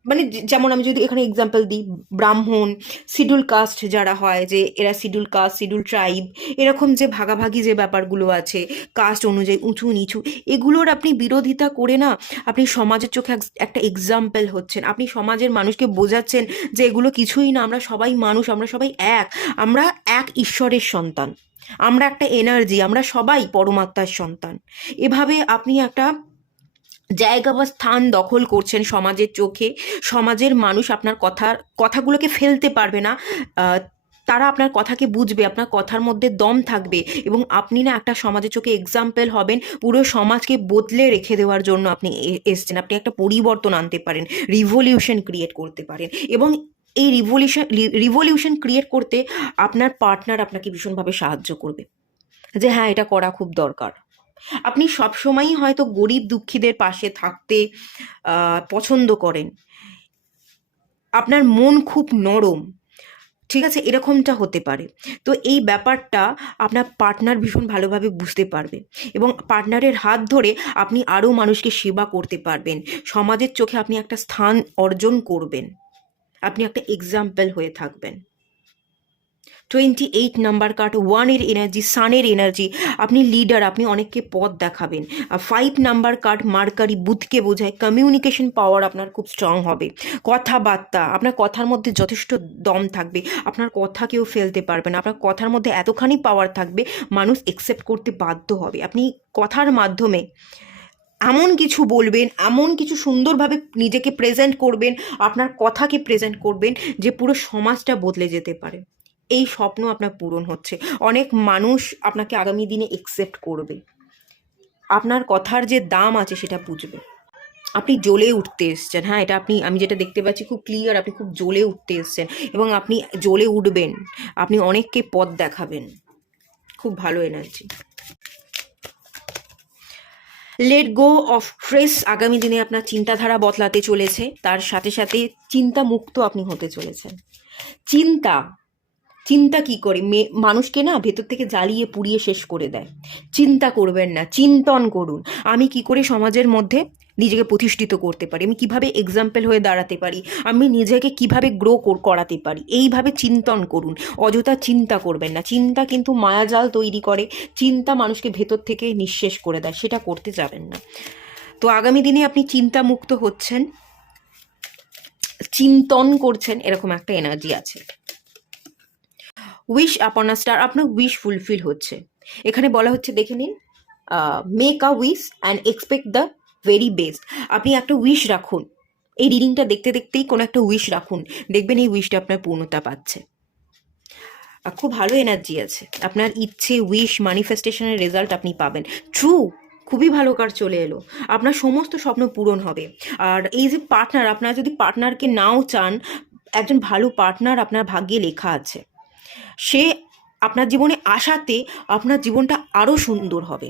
মানে যেমন আমি যদি এখানে এক্সাম্পল দিই, ব্রাহ্মণ, শিডিউল কাস্ট যারা হয়, যে এরা শিডিউল কাস্ট, শিডিউল ট্রাইব, এরকম যে ভাগাভাগি যে ব্যাপারগুলো আছে, কাস্ট অনুযায়ী উঁচু নিচু, এগুলোর আপনি বিরোধিতা করে না, আপনি সমাজের চোখে একটা এক্সাম্পল হচ্ছেন, আপনি সমাজের মানুষকে বোঝাচ্ছেন যে এগুলো কিছুই না, আমরা সবাই মানুষ, আমরা সবাই এক, আমরা এক ঈশ্বরের সন্তান, আমরা একটা এনার্জি, আমরা সবাই পরমাত্মার সন্তান। এভাবে আপনি একটা জায়গা বা স্থান দখল করছেন সমাজের চোখে। সমাজের মানুষ আপনার কথাগুলোকে ফেলতে পারবে না, তারা আপনার কথাকে বুঝবে, আপনার কথার মধ্যে দম থাকবে, এবং আপনি না একটা সমাজের চোখে এক্সাম্পল হবেন, পুরো সমাজকে বদলে রেখে দেওয়ার জন্য আপনি এসছেন, আপনি একটা পরিবর্তন আনতে পারেন, রিভলিউশন ক্রিয়েট করতে পারেন, এবং এই রিভলিউশন ক্রিয়েট করতে আপনার পার্টনার আপনাকে ভীষণভাবে সাহায্য করবে, যে হ্যাঁ, এটা করা খুব দরকার। আপনি সবসময়ই হয়তো গরিব দুঃখীদের পাশে থাকতে পছন্দ করেন, আপনার মন খুব নরম, ঠিক আছে, এরকমটা হতে পারে। তো এই ব্যাপারটা আপনার পার্টনার ভীষণ ভালোভাবে বুঝতে পারবে এবং পার্টনারের হাত ধরে আপনি আরও মানুষকে সেবা করতে পারবেন। সমাজের চোখে আপনি একটা স্থান অর্জন করবেন, আপনি একটা এক্সাম্পল হয়ে থাকবেন। 28 নাম্বার কার্ড, ওয়ানের এনার্জি, সানের এনার্জি, আপনি লিডার, আপনি অনেককে পথ দেখাবেন। 5 নাম্বার কার্ড, মার্কারি, বুথকে বোঝায় কমিউনিকেশন পাওয়ার আপনার খুব স্ট্রং হবে। কথাবার্তা, আপনার কথার মধ্যে যথেষ্ট দম থাকবে, আপনার কথা কেউ ফেলতে পারবে না, আপনার কথার মধ্যে এতখানি পাওয়ার থাকবে মানুষ একসেপ্ট করতে বাধ্য হবে। আপনি কথার মাধ্যমে এমন কিছু বলবেন, এমন কিছু সুন্দরভাবে নিজেকে প্রেজেন্ট করবেন, আপনার কথাকে প্রেজেন্ট করবেন যে পুরো সমাজটা বদলে যেতে পারে। এই স্বপ্ন আপনার পূরণ হচ্ছে। অনেক মানুষ আপনাকে আগামী দিনে একসেপ্ট করবে, আপনার কথার যে দাম আছে সেটা বুঝবে। আপনি জ্বলে উঠতে এসছেন, হ্যাঁ এটা আমি যেটা দেখতে পাচ্ছি খুব ক্লিয়ার, আপনি খুব জ্বলে উঠতে এসছেন এবং আপনি জ্বলে উঠবেন, আপনি অনেককে পথ দেখাবেন। খুব ভালো energy. Let go of stress, আগামী দিনে আপনার চিন্তাধারা বদলাতে চলেছে, তার সাথে সাথে চিন্তা মুক্ত আপনি হতে চলেছেন। চিন্তা চিন্তা কি করে মানুষকে না ভেতর থেকে জ্বালিয়ে পুড়িয়ে শেষ করে দেয়। চিন্তা করবেন না, চিন্তন করুন। আমি কি করে সমাজের মধ্যে নিজেকে প্রতিষ্ঠিত করতে পারি, আমি কিভাবে এক্সাম্পল হয়ে দাঁড়াতে পারি, আমি নিজেকে কিভাবে গ্রো করাতে পারি, এইভাবে চিন্তন করুন। অযথা চিন্তা করবেন না, চিন্তা কিন্তু মায়াজাল তৈরি করে, চিন্তা মানুষকে ভেতর থেকে নিঃশেষ করে দেয়, সেটা করতে যাবেন না। তো আগামী দিনে আপনি চিন্তামুক্ত হচ্ছেন, চিন্তন করছেন, এরকম একটা এনার্জি আছে। উইশ আপন আ স্টার, আপনার উইশ ফুলফিল হচ্ছে। এখানে বলা হচ্ছে, দেখে নিন, make a wish and expect the very best. আপনি একটা উইশ রাখুন, এই রিডিংটা দেখতে দেখতেই কোনো একটা উইশ রাখুন, দেখবেন এই উইশটা আপনার পূর্ণতা পাচ্ছে। খুব ভালো এনার্জি আছে, আপনার ইচ্ছে, উইশ, ম্যানিফেস্টেশনের রেজাল্ট আপনি পাবেন। ট্রু, খুবই ভালো কার চলে এলো, আপনার সমস্ত স্বপ্ন পূরণ হবে। আর এই যে পার্টনার, আপনারা যদি পার্টনারকে নাও চান, একজন ভালো পার্টনার আপনার ভাগ্যে লেখা আছে, সে আপনার জীবনে আসাতে আপনার জীবনটা আরও সুন্দর হবে,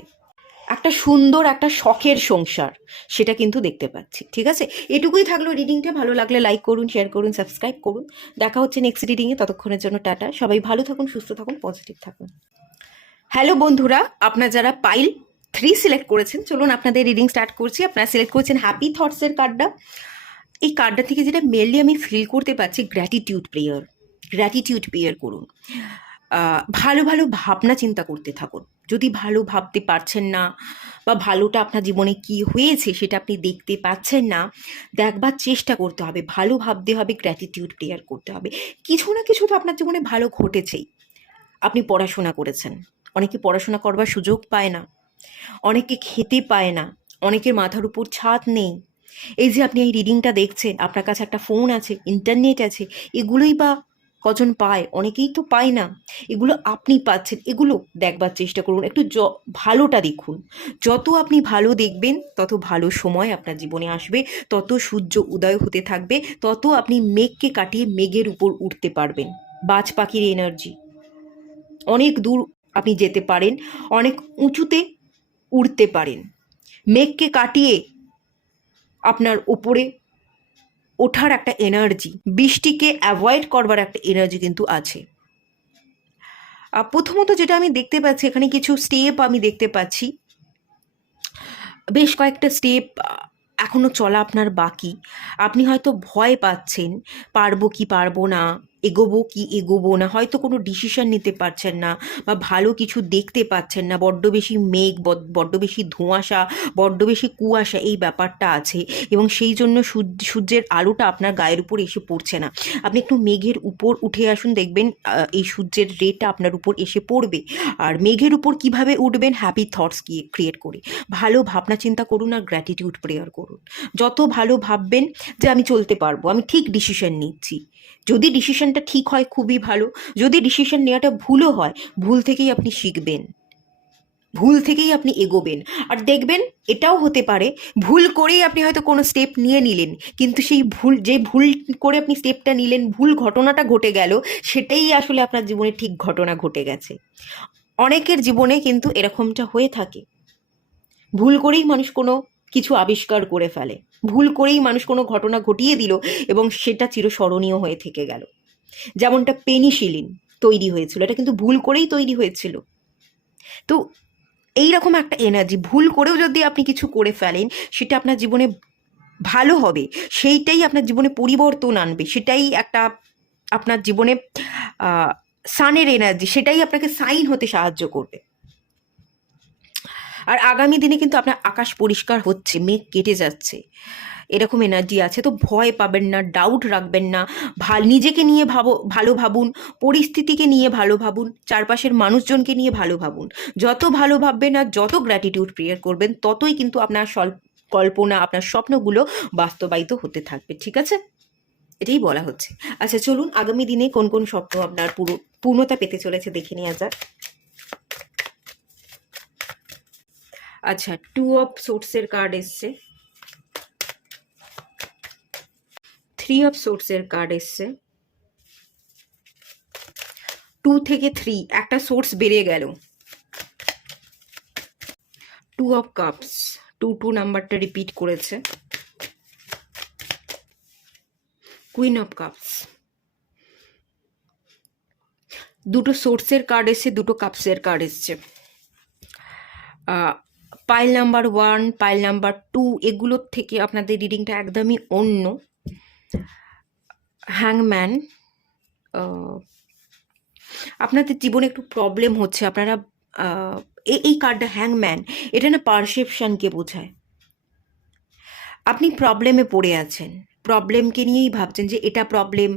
একটা সুন্দর একটা শখের সংসার, সেটা কিন্তু দেখতে পাচ্ছি। ঠিক আছে, এটুকুই থাকলো রিডিংটা। ভালো লাগলে লাইক করুন, শেয়ার করুন, সাবস্ক্রাইব করুন। দেখা হচ্ছে নেক্সট রিডিংয়ে, ততক্ষণের জন্য টাটা। সবাই ভালো থাকুন, সুস্থ থাকুন, পজিটিভ থাকুন। হ্যালো বন্ধুরা, আপনারা যারা পাইল 3 সিলেক্ট করেছেন, চলুন আপনাদের রিডিং স্টার্ট করছি। আপনারা সিলেক্ট করেছেন হ্যাপি থটসের কার্ডটা। এই কার্ডটা থেকে যেটা মেনলি আমি ফিল করতে পারছি, গ্র্যাটিটিউড প্রেয়ার। গ্র্যাটিটিউড প্রেয়ার করুন, ভালো ভালো ভাবনা চিন্তা করতে থাকুন। যদি ভালো ভাবতে পারছেন না বা ভালোটা আপনার জীবনে কি হয়েছে সেটা আপনি দেখতে পাচ্ছেন না, দেখবার চেষ্টা করতে হবে, ভালো ভাবতে হবে, গ্র্যাটিটিউড প্রেয়ার করতে হবে। কিছু না কিছু তো আপনার জীবনে ভালো ঘটেছেই। আপনি পড়াশোনা করেছেন, অনেকে পড়াশোনা করবার সুযোগ পায় না, অনেকে খেতে পায় না, অনেকের মাথার উপর ছাদ নেই। এই যে আপনি এই রিডিংটা দেখছেন, আপনার কাছে একটা ফোন আছে, ইন্টারনেট আছে, এগুলোই বা কজন পায়? অনেকেই তো পায় না। এগুলো আপনি পাচ্ছেন, এগুলো দেখবার চেষ্টা করুন, একটু ভালোটা দেখুন। যত আপনি ভালো দেখবেন তত ভালো সময় আপনার জীবনে আসবে, তত সূর্য উদয় হতে থাকবে, তত আপনি মেঘকে কাটিয়ে মেঘের উপর উঠতে পারবেন। বাজ পাখির এনার্জি, অনেক দূর আপনি যেতে পারেন, অনেক উঁচুতে উড়তে পারেন। মেঘকে কাটিয়ে আপনার ওপরে ওঠার একটা এনার্জি, বৃষ্টিকে অ্যাভয়েড করবার একটা এনার্জি কিন্তু আছে। প্রথমত যেটা আমি দেখতে পাচ্ছি, এখানে কিছু স্টেপ আমি দেখতে পাচ্ছি, বেশ কয়েকটা স্টেপ এখনও চলা আপনার বাকি। আপনি হয়তো ভয় পাচ্ছেন, পারবো কি পারবো না, এগোবো কি এগোবো না, হয়তো কোনো ডিসিশন নিতে পারছেন না বা ভালো কিছু দেখতে পাচ্ছেন না, বড্ড বেশি মেঘ, বড্ড বেশি ধোঁয়াশা, বড্ড বেশি কুয়াশা, এই ব্যাপারটা আছে এবং সেই জন্য সূর্যের আলোটা আপনার গায়ের উপর এসে পড়ছে না। আপনি একটু মেঘের উপর উঠে আসুন, দেখবেন এই সূর্যের রেটা আপনার উপর এসে পড়বে। আর মেঘের উপর কিভাবে উঠবেন? হ্যাপি থটস ক্রিয়েট করে, ভালো ভাবনা চিন্তা করুন আর গ্র্যাটিটিউড প্রেয়ার করুন। যত ভালো ভাববেন যে আমি চলতে পারবো, আমি ঠিক ডিসিশন নিচ্ছি, যদি ডিসিশনটা ঠিক হয় খুবই ভালো, যদি ডিসিশন নেওয়াটা ভুলও হয়, ভুল থেকেই আপনি শিখবেন, ভুল থেকেই আপনি এগোবেন। আর দেখবেন এটাও হতে পারে, ভুল করেই আপনি হয়তো কোনো স্টেপ নিয়ে নিলেন, কিন্তু সেই ভুল করে আপনি স্টেপটা নিলেন, ভুল ঘটনাটা ঘটে গেল, সেটাই আসলে আপনার জীবনে ঠিক ঘটনা ঘটে গেছে। অনেকের জীবনে কিন্তু এরকমটা হয়ে থাকে, ভুল করেই মানুষ কোনো কিছু আবিষ্কার করে ফেলে। ভুল করেই মানুষ কোনো ঘটনা ঘটিয়ে দিল এবং সেটা চিরস্মরণীয় হয়ে থেকে গেল। যেমনটা পেনিসিলিন তৈরি হয়েছিল, এটা কিন্তু ভুল করেই তৈরি হয়েছিল। তো এইরকম একটা এনার্জি, ভুল করেও যদি আপনি কিছু করে ফেলেন, সেটা আপনার জীবনে ভালো হবে, সেইটাই আপনার জীবনে পরিবর্তন আনবে, সেটাই একটা আপনার জীবনে সানের এনার্জি, সেটাই আপনাকে সাইন হতে সাহায্য করবে। আর আগামী দিনে কিন্তু আপনার আকাশ পরিষ্কার হচ্ছে, মেঘ কেটে যাচ্ছে, এরকম এনার্জি আছে। তো ভয় পাবেন না, ডাউট রাখবেন না, নিজেকে নিয়ে ভালো ভাবুন, পরিস্থিতিকে নিয়ে ভালো ভাবুন, চারপাশের মানুষজনকে নিয়ে ভালো ভাবুন। যত ভালো ভাববেন আর যত গ্র্যাটিটিউড প্রেয়ার করবেন, ততই কিন্তু আপনার কল্পনা, আপনার স্বপ্নগুলো বাস্তবায়িত হতে থাকবে। ঠিক আছে, এটাই বলা হচ্ছে। আচ্ছা চলুন, আগামী দিনে কোন কোন স্বপ্ন আপনার পূর্ণতা পেতে চলেছে দেখে নেওয়া যাক। আচ্ছা, 2 অফ সোর্সের কার্ড এসছে, 3 অফ সোর্সের কার্ড এসছে, 2 থেকে 3 একটা সোর্স বেড়ে গেল, 2 অফ কাপস, 2 নাম্বারটা রিপিট করেছে, কুইন অফ কাপস, দুটো সোর্সের কার্ড এসছে, দুটো কাপসের কার্ড এসছে। পাইল নাম্বার 1, পাইল নাম্বার 2 এগুলোর থেকে আপনাদের রিডিংটা একদমই অন্য। হ্যাংম্যান, আপনাদের জীবনে একটু প্রবলেম হচ্ছে, আপনারা এই কার্ডটা হ্যাংম্যান, এটা না পারসেপশনকে বোঝায়। আপনি প্রবলেমে পড়ে আছেন, প্রবলেমকে নিয়েই ভাবছেন যে এটা প্রবলেম,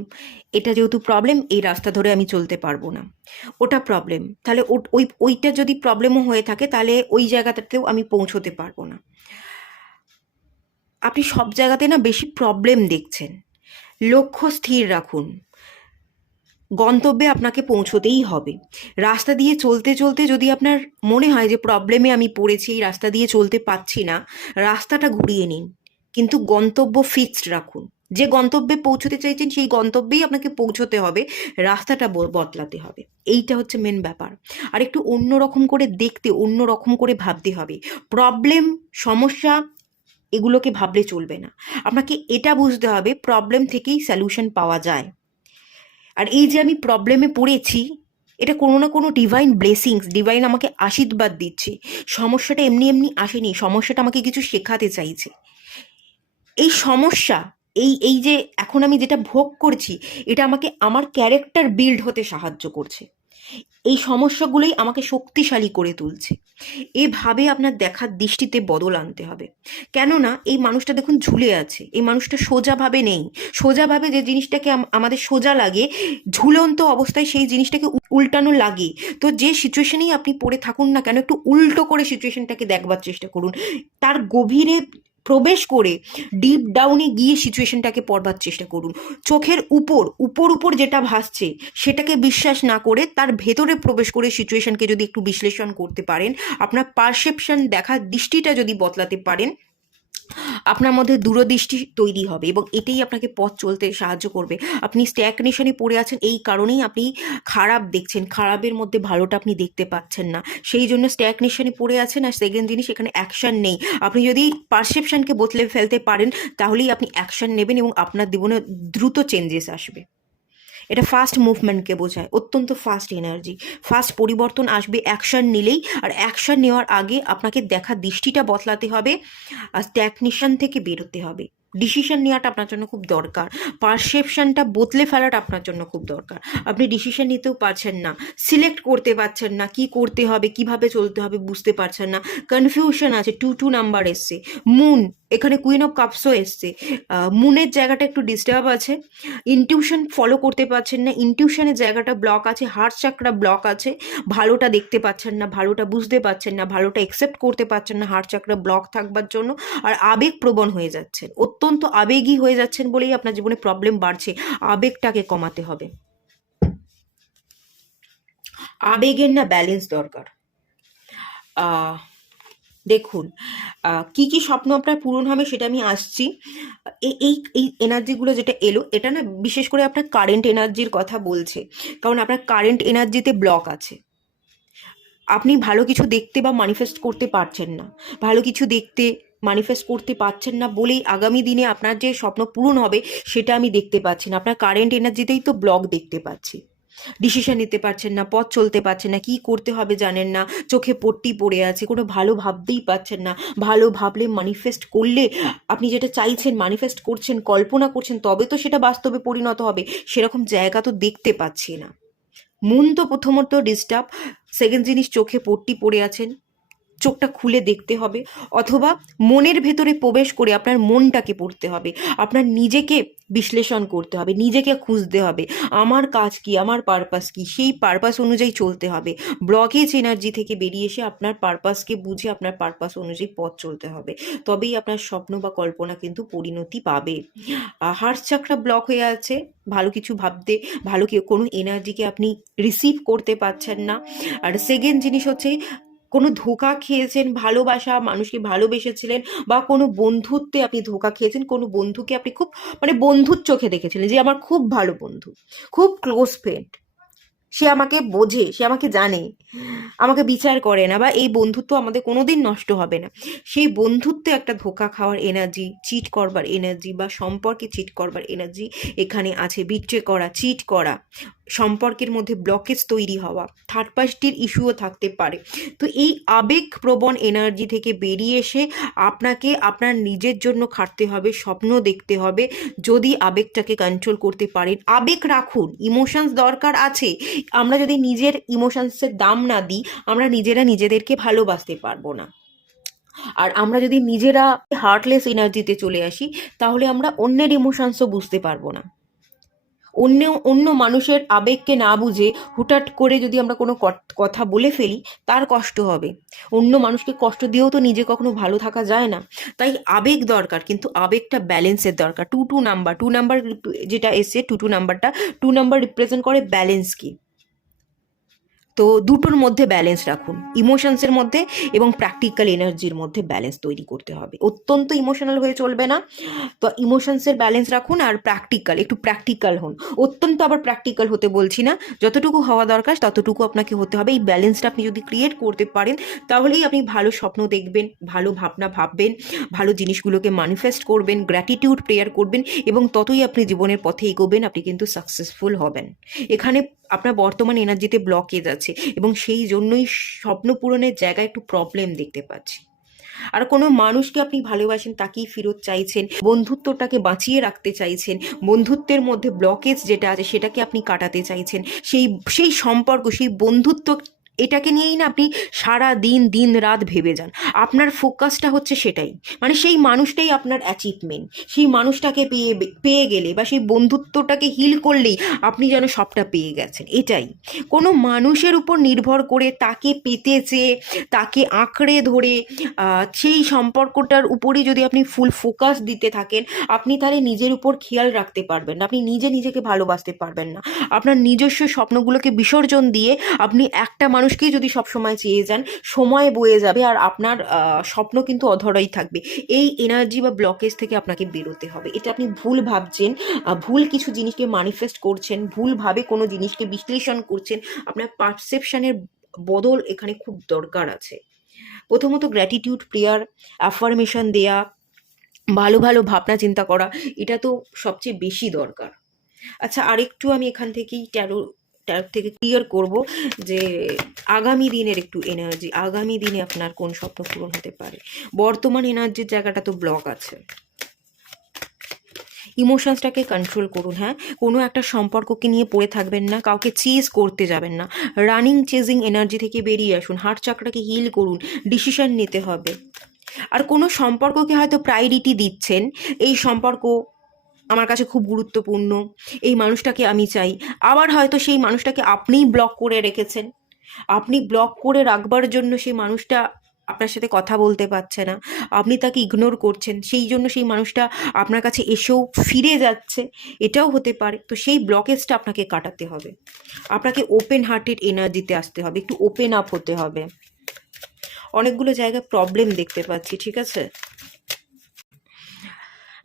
এটা যেহেতু প্রবলেম, এই রাস্তা ধরে আমি চলতে পারবো না, ওটা প্রবলেম, তাহলে ওইটা যদি প্রবলেমও হয়ে থাকে, তাহলে ওই জায়গাটাতেও আমি পৌঁছতে পারবো না। আপনি সব জায়গাতে না বেশি প্রবলেম দেখছেন। লক্ষ্য স্থির রাখুন, গন্তব্যে আপনাকে পৌঁছতেই হবে। রাস্তা দিয়ে চলতে চলতে যদি আপনার মনে হয় যে প্রবলেমে আমি পড়েছি, এই রাস্তা দিয়ে চলতে পারছি না, রাস্তাটা ঘুরিয়ে নিন, কিন্তু গন্তব্য ফিক্সড রাখুন। যে গন্তব্যে পৌঁছতে চাইছেন সেই গন্তব্যেই আপনাকে পৌঁছতে হবে, রাস্তাটা বদলাতে হবে। এইটা হচ্ছে মেন ব্যাপার। আর একটু অন্য রকম করে দেখতে, অন্য রকম করে ভাবতে হবে। প্রবলেম, সমস্যা এগুলোকে ভাবলে চলবে না, আপনাকে এটা বুঝতে হবে প্রবলেম থেকেই সলিউশন পাওয়া যায়। আর এই যে আমি প্রবলেমে পড়েছি, এটা কোনো না কোনো ডিভাইন ব্লেসিংস, ডিভাইন আমাকে আশীর্বাদ দিচ্ছে। সমস্যাটা এমনি এমনি আসেনি, সমস্যাটা আমাকে কিছু শেখাতে চাইছে। এই সমস্যা, এই যে এখন আমি যেটা ভোগ করছি, এটা আমাকে আমার ক্যারেক্টার বিল্ড হতে সাহায্য করছে। এই সমস্যাগুলোই আমাকে শক্তিশালী করে তুলছে। এভাবে আপনার দেখার দৃষ্টিতে বদল আনতে হবে। কেননা এই মানুষটা দেখুন ঝুলে আছে, এই মানুষটা সোজাভাবে নেই। সোজাভাবে যে জিনিসটাকে আমাদের সোজা লাগে, ঝুলন্ত অবস্থায় সেই জিনিসটাকে উল্টানো লাগে। তো যে সিচুয়েশনেই আপনি পড়ে থাকুন না কেন, একটু উল্টো করে সিচুয়েশনটাকে দেখবার চেষ্টা করুন, তার গভীরে প্রবেশ করে ডিপ ডাউনে গিয়ে সিচুয়েশনটাকে পড়বার চেষ্টা করুন। চোখের উপর যেটা ভাসছে সেটাকে বিশ্বাস না করে তার ভেতরে প্রবেশ করে সিচুয়েশনকে যদি একটু বিশ্লেষণ করতে পারেন, আপনার পারসেপশন, দেখার দৃষ্টিটা যদি বদলাতে পারেন, আপনার মধ্যে দূরদৃষ্টি তৈরি হবে এবং এটাই আপনাকে পথ চলতে সাহায্য করবে। আপনি স্ট্যাগনেশনে পড়ে আছেন, এই কারণেই আপনি খারাপ দেখছেন, খারাপের মধ্যে ভালোটা আপনি দেখতে পাচ্ছেন না, সেই জন্য স্ট্যাগনেশনে পড়ে আছেন। আর সেকেন্ড জিনিস, এখানে অ্যাকশন নেই। আপনি যদি পারসেপশনকে বদলে ফেলতে পারেন, তাহলেই আপনি অ্যাকশন নেবেন এবং আপনার জীবনে দ্রুত চেঞ্জেস আসবে। এটা ফাস্ট মুভমেন্টকে বোঝায়, অত্যন্ত ফাস্ট এনার্জি, ফাস্ট পরিবর্তন আসবে অ্যাকশন নিলেই। আর অ্যাকশন নেওয়ার আগে আপনাকে দেখার দৃষ্টিটা বদলাতে হবে, আর স্ট্যাগনেশন থেকে বেরোতে হবে। ডিসিশন নেওয়াটা আপনার জন্য খুব দরকার, পারসেপশনটা বদলে ফেলাটা আপনার জন্য খুব দরকার। আপনি ডিসিশন নিতেও পারছেন না, সিলেক্ট করতে পারছেন না, কি করতে হবে, কিভাবে চলতে হবে বুঝতে পারছেন না, কনফিউশন আছে। 2 নাম্বার এসছে, মুন, এখানে কুইন অফ কাপসও এসছে। মুনের জায়গাটা একটু ডিস্টার্ব আছে, ইনটিউশন ফলো করতে পারছেন না, ইনটিউশনের জায়গাটা ব্লক আছে, হার্ট চাকরা ব্লক আছে, ভালোটা দেখতে পাচ্ছেন না, ভালোটা বুঝতে পারছেন না, ভালোটা অ্যাকসেপ্ট করতে পারছেন না হার্ট চাকরা ব্লক থাকবার জন্য। আর আবেগপ্রবণ হয়ে যাচ্ছেন, অত্যন্ত আবেগী হয়ে যাচ্ছেন বলেই আপনার জীবনে প্রবলেম বাড়ছে। আবেগটাকে কমাতে হবে, আবেগের না ব্যালেন্স দরকার। দেখুন, কি কি স্বপ্ন আপনার পূরণ হবে সেটা আমি আসছি। এই এই এনার্জিগুলো যেটা এলো, এটা না বিশেষ করে আপনার কারেন্ট এনার্জির কথা বলছে, কারণ আপনার কারেন্ট এনার্জিতে ব্লক আছে। আপনি ভালো কিছু দেখতে বা ম্যানিফেস্ট করতে পারছেন না, ভালো কিছু দেখতে ম্যানিফেস্ট করতে পারছেন না বলেই আগামী দিনে আপনার যে স্বপ্ন পূরণ হবে সেটা আমি দেখতে পাচ্ছি না। আপনার কারেন্ট এনার্জিতেই তো ব্লক দেখতে পাচ্ছি। ডিসিশন নিতে পারছেন না, পথ চলতে পারছেন না, কি করতে হবে জানেন না, চোখে পট্টি পড়ে আছে, কোনো ভালো ভাবতেই পারছেন না। ভালো ভাবলে, ম্যানিফেস্ট করলে, আপনি যেটা চাইছেন ম্যানিফেস্ট করছেন, কল্পনা করছেন, তবে তো সেটা বাস্তবে পরিণত হবে। সেরকম জায়গা তো দেখতে পাচ্ছি না। মন তো প্রথমত ডিস্টার্ব, সেকেন্ড জিনিস চোখে পট্টি পড়ে আছেন, চোখটা খুলে দেখতে হবে, অথবা মনের ভেতরে প্রবেশ করে আপনার মনটাকে পড়তে হবে, আপনার নিজেকে বিশ্লেষণ করতে হবে, নিজেকে খুঁজতে হবে, আমার কাজ কি, আমার পারপাস কি, সেই পারপাস অনুযায়ী চলতে হবে। ব্লকেজ এনার্জি থেকে বেরিয়ে এসে আপনার পারপাসকে বুঝে আপনার পারপাস অনুযায়ী পথ চলতে হবে, তবেই আপনার স্বপ্ন বা কল্পনা কিন্তু পরিণতি পাবে। হার্ট চাকরা ব্লক হয়ে আছে, ভালো কিছু ভাবতে, ভালো কোনো এনার্জিকে আপনি রিসিভ করতে পারছেন না। আর সেকেন্ড জিনিস হচ্ছে কোনো ধোঁকা খেয়েছেন, ভালোবাসা, মানুষকে ভালোবেসেছিলেন, বা কোনো বন্ধুত্বে আপনি ধোঁকা খেয়েছেন, কোনো বন্ধুকে আপনি খুব মানে বন্ধুর চোখে দেখেছিলেন যে আমার খুব ভালো বন্ধু, খুব ক্লোজ ফ্রেন্ড, সে আমাকে বোঝে, সে আমাকে জানে, আমাকে বিচার করে না, বা এই বন্ধুত্ব আমাদের কোনোদিন নষ্ট হবে না। সেই বন্ধুত্বে একটা ধোঁকা খাওয়ার এনার্জি, চিট করবার এনার্জি, বা সম্পর্কে চিট করবার এনার্জি এখানে আছে। বিট্রে করা, চিট করা, সম্পর্কের মধ্যে ব্লকেজ তৈরি হওয়া, থার্ড পার্টির ইস্যুও থাকতে পারে। তো এই আবেগপ্রবণ এনার্জি থেকে বেরিয়ে এসে আপনাকে আপনার নিজের জন্য খাটতে হবে, স্বপ্ন দেখতে হবে। যদি আবেগটাকে কন্ট্রোল করতে পারেন, আবেগ রাখুন, ইমোশনস দরকার আছে। আমরা যদি নিজের ইমোশনসের দাম না দিই, আমরা নিজেরা নিজেদেরকে ভালোবাসতে পারবো না। আর আমরা যদি নিজেরা হার্টলেস এনার্জিতে চলে আসি, তাহলে আমরা অন্যের ইমোশনসও বুঝতে পারবো না। অন্য অন্য মানুষের আবেগকে না বুঝে হুটহাট করে যদি আমরা কোনো কথা বলে ফেলি, তার কষ্ট হবে। অন্য মানুষকে কষ্ট দিয়েও তো নিজে কখনো ভালো থাকা যায় না। তাই আবেগ দরকার, কিন্তু আবেগটা ব্যালেন্সের দরকার। টু নাম্বার যেটা এসছে, টু নাম্বারটা, টু নাম্বার রিপ্রেজেন্ট করে ব্যালেন্সকে। তো দুটোর মধ্যে ব্যালেন্স রাখুন, ইমোশনসের মধ্যে এবং প্র্যাকটিক্যাল এনার্জির মধ্যে ব্যালেন্স তৈরি করতে হবে। অত্যন্ত ইমোশনাল হয়ে চলবে না। তো ইমোশনসের ব্যালেন্স রাখুন, আর একটু প্র্যাকটিক্যাল হন। অত্যন্ত আবার প্র্যাকটিক্যাল হতে বলছি না, যতটুকু হওয়া দরকার ততটুকু আপনাকে হতে হবে। এই ব্যালেন্সটা আপনি যদি ক্রিয়েট করতে পারেন, তাহলেই আপনি ভালো স্বপ্ন দেখবেন, ভালো ভাবনা ভাববেন, ভালো জিনিসগুলোকে ম্যানিফেস্ট করবেন, গ্র্যাটিটিউড প্রেয়ার করবেন, এবং ততই আপনি জীবনের পথে এগোবেন, আপনি কিন্তু সাকসেসফুল হবেন। এখানে আপনার বর্তমান এনার্জিতে ব্লকেজ আছে, এবং সেই জন্যই স্বপ্ন পূরণের জায়গায় একটু প্রবলেম দেখতে পাচ্ছি। আর কোনো মানুষকে আপনি ভালোবাসেন, তাকেই ফেরত চাইছেন, বন্ধুত্বটাকে বাঁচিয়ে রাখতে চাইছেন, বন্ধুত্বের মধ্যে ব্লকেজ যেটা আছে সেটাকে আপনি কাটাতে চাইছেন। সেই সেই সম্পর্ক, সেই বন্ধুত্ব, এটাকে নিয়েই না আপনি সারা দিন দিন রাত ভেবে যান। আপনার ফোকাসটা হচ্ছে সেটাই, মানে সেই মানুষটাই আপনার অ্যাচিভমেন্ট। সেই মানুষটাকে পেয়ে গেলে, বা সেই বন্ধুত্বটাকে হিল করলেই আপনি যেন সবটা পেয়ে গেছেন, এটাই। কোনো মানুষের উপর নির্ভর করে তাকে পেতে চেয়ে, তাকে আঁকড়ে ধরে সেই সম্পর্কটার উপরই যদি আপনি ফুল ফোকাস দিতে থাকেন, আপনি তাহলে নিজের উপর খেয়াল রাখতে পারবেন না, আপনি নিজেকে ভালোবাসতে পারবেন না। আপনার নিজস্ব স্বপ্নগুলোকে বিসর্জন দিয়ে আপনি একটা মানুষকেই যদি সবসময় চেয়ে যান, সময় বয়ে যাবে, আর আপনার স্বপ্ন কিন্তু অধরাই থাকবে। এই এনার্জি বা ব্লকেজ থেকে আপনাকে বেরোতে হবে। এটা আপনি ভুল ভাবছেন, ভুল কিছু জিনিসকে ম্যানিফেস্ট করছেন, ভুলভাবে কোনো জিনিসকে বিশ্লেষণ করছেন। আপনার পারসেপশনের বদল এখানে খুব দরকার আছে। প্রথমত গ্র্যাটিটিউড প্রেয়ার, অ্যাফার্মেশন দেয়া, ভালো ভালো ভাবনা চিন্তা করা, এটা তো সবচেয়ে বেশি দরকার। আচ্ছা, আরেকটু আমি এখান থেকেই ট্যারো থেকে ক্লিয়ার করব যে আগামী দিনের একটু এনার্জি, আগামী দিনে আপনার কোন স্বপ্ন পূরণ হতে পারে। বর্তমান এনার্জির জায়গাটা তো ব্লক আছে। ইমোশনসটাকে কন্ট্রোল করুন। হ্যাঁ, কোনো একটা সম্পর্ককে নিয়ে পড়ে থাকবেন না, কাউকে চেজ করতে যাবেন না, রানিং চেজিং এনার্জি থেকে বেরিয়ে আসুন, হার্ট চাকরাকে হিল করুন, ডিসিশন নিতে হবে। আর কোনো সম্পর্ককে হয়তো প্রায়োরিটি দিচ্ছেন, এই সম্পর্ক আমার কাছে খুব গুরুত্বপূর্ণ, এই মানুষটাকে আমি চাই, আবার হয়তো সেই মানুষটাকে আপনিই ব্লক করে রেখেছেন। আপনি ব্লক করে রাখবার জন্য সেই মানুষটা আপনার সাথে কথা বলতে পারছে না, আপনি তাকে ইগনোর করছেন, সেই জন্য সেই মানুষটা আপনার কাছে এসেও ফিরে যাচ্ছে, এটাও হতে পারে। তো সেই ব্লকেজটা আপনাকে কাটাতে হবে, আপনাকে ওপেন হার্টেড এনার্জিতে আসতে হবে, একটু ওপেন আপ হতে হবে। অনেকগুলো জায়গায় প্রবলেম দেখতে পাচ্ছি, ঠিক আছে।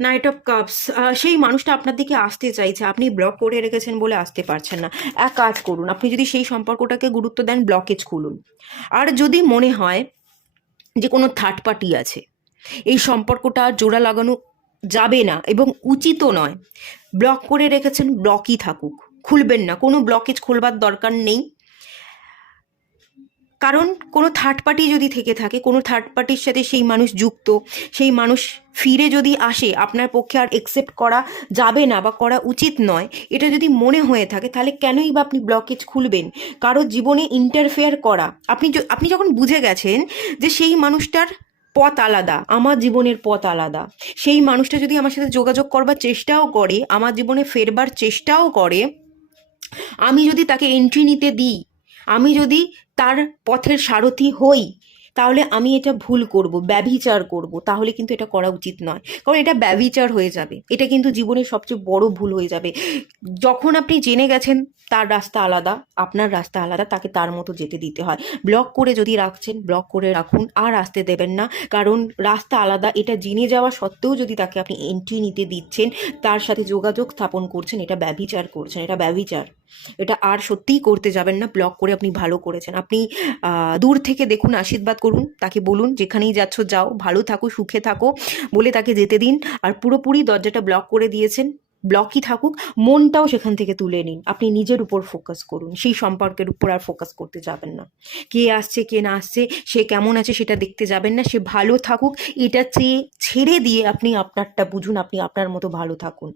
নাইট অফ কাপস, সেই মানুষটা আপনার দিকে আসতে চাইছে, আপনি ব্লক করে রেখেছেন বলে আসতে পারছেন না। এক কাজ করুন, আপনি যদি সেই সম্পর্কটাকে গুরুত্ব দেন, ব্লকেজ খুলুন। আর যদি মনে হয় যে কোনো থার্ড পার্টি আছে, এই সম্পর্কটা আর জোড়া লাগানো যাবে না এবং উচিতও নয়। ব্লক করে রেখেছেন, ব্লকই থাকুক, খুলবেন না, কোনো ব্লকেজ খোলবার দরকার নেই। কারণ কোনো থার্ড পার্টি যদি থেকে থাকে, কোনো থার্ড পার্টির সাথে সেই মানুষ যুক্ত, সেই মানুষ ফিরে যদি আসে, আপনার পক্ষে আর একসেপ্ট করা যাবে না বা করা উচিত নয়, এটা যদি মনে হয়ে থাকে, তাহলে কেনই বা আপনি ব্লকেজ খুলবেন? কারো জীবনে ইন্টারফেয়ার করা, আপনি যখন বুঝে গেছেন যে সেই মানুষটার পথ আলাদা, আমার জীবনের পথ আলাদা, সেই মানুষটা যদি আমার সাথে যোগাযোগ করবার চেষ্টাও করে, আমার জীবনে ফেরবার চেষ্টাও করে, আমি যদি তাকে এন্ট্রি নিতে দিই, আমি যদি তার পথের সারথি হই, তাহলে আমি এটা ভুল করব, ব্যভিচার করব। তাহলে কিন্তু এটা করা উচিত নয়, কারণ এটা ব্যভিচার হয়ে যাবে, এটা কিন্তু জীবনের সবচেয়ে বড় ভুল হয়ে যাবে। যখন আপনি জেনে গেছেন তার রাস্তা আলাদা, আপনার রাস্তা আলাদা, তাকে তার মতো যেতে দিতে হয়। ব্লক করে যদি রাখছেন, ব্লক করে রাখুন, আর আসতে দেবেন না। কারণ রাস্তা আলাদা এটা জেনে যাওয়া সত্ত্বেও যদি তাকে আপনি এন্ট্রি নিতে দিচ্ছেন, তার সাথে যোগাযোগ স্থাপন করছেন, এটা ব্যভিচার করছেন, এটা ব্যভিচার। এটা আর সত্যিই করতে যাবেন না। ব্লক করে আপনি ভালো করেছেন। আপনি দূর থেকে দেখুন, আশীর্বাদ করুন, তাকে বলুন যেখানেই যাচ্ছ যাও, ভালো থাকো, সুখে থাকো বলে তাকে যেতে দিন। আর পুরোপুরি দরজাটা ব্লক করে দিয়েছেন, ব্লকই থাকুক, মনটাও সেখান থেকে তুলে নিন। আপনি নিজের উপর ফোকাস করুন, সেই সম্পর্কের উপর আর ফোকাস করতে যাবেন না। কে আসছে কে না আসছে, সে কেমন আছে সেটা দেখতে যাবেন না, সে ভালো থাকুক এটা ছেড়ে দিয়ে আপনি আপনারটা বুঝুন, আপনি আপনার মতো ভালো থাকুন।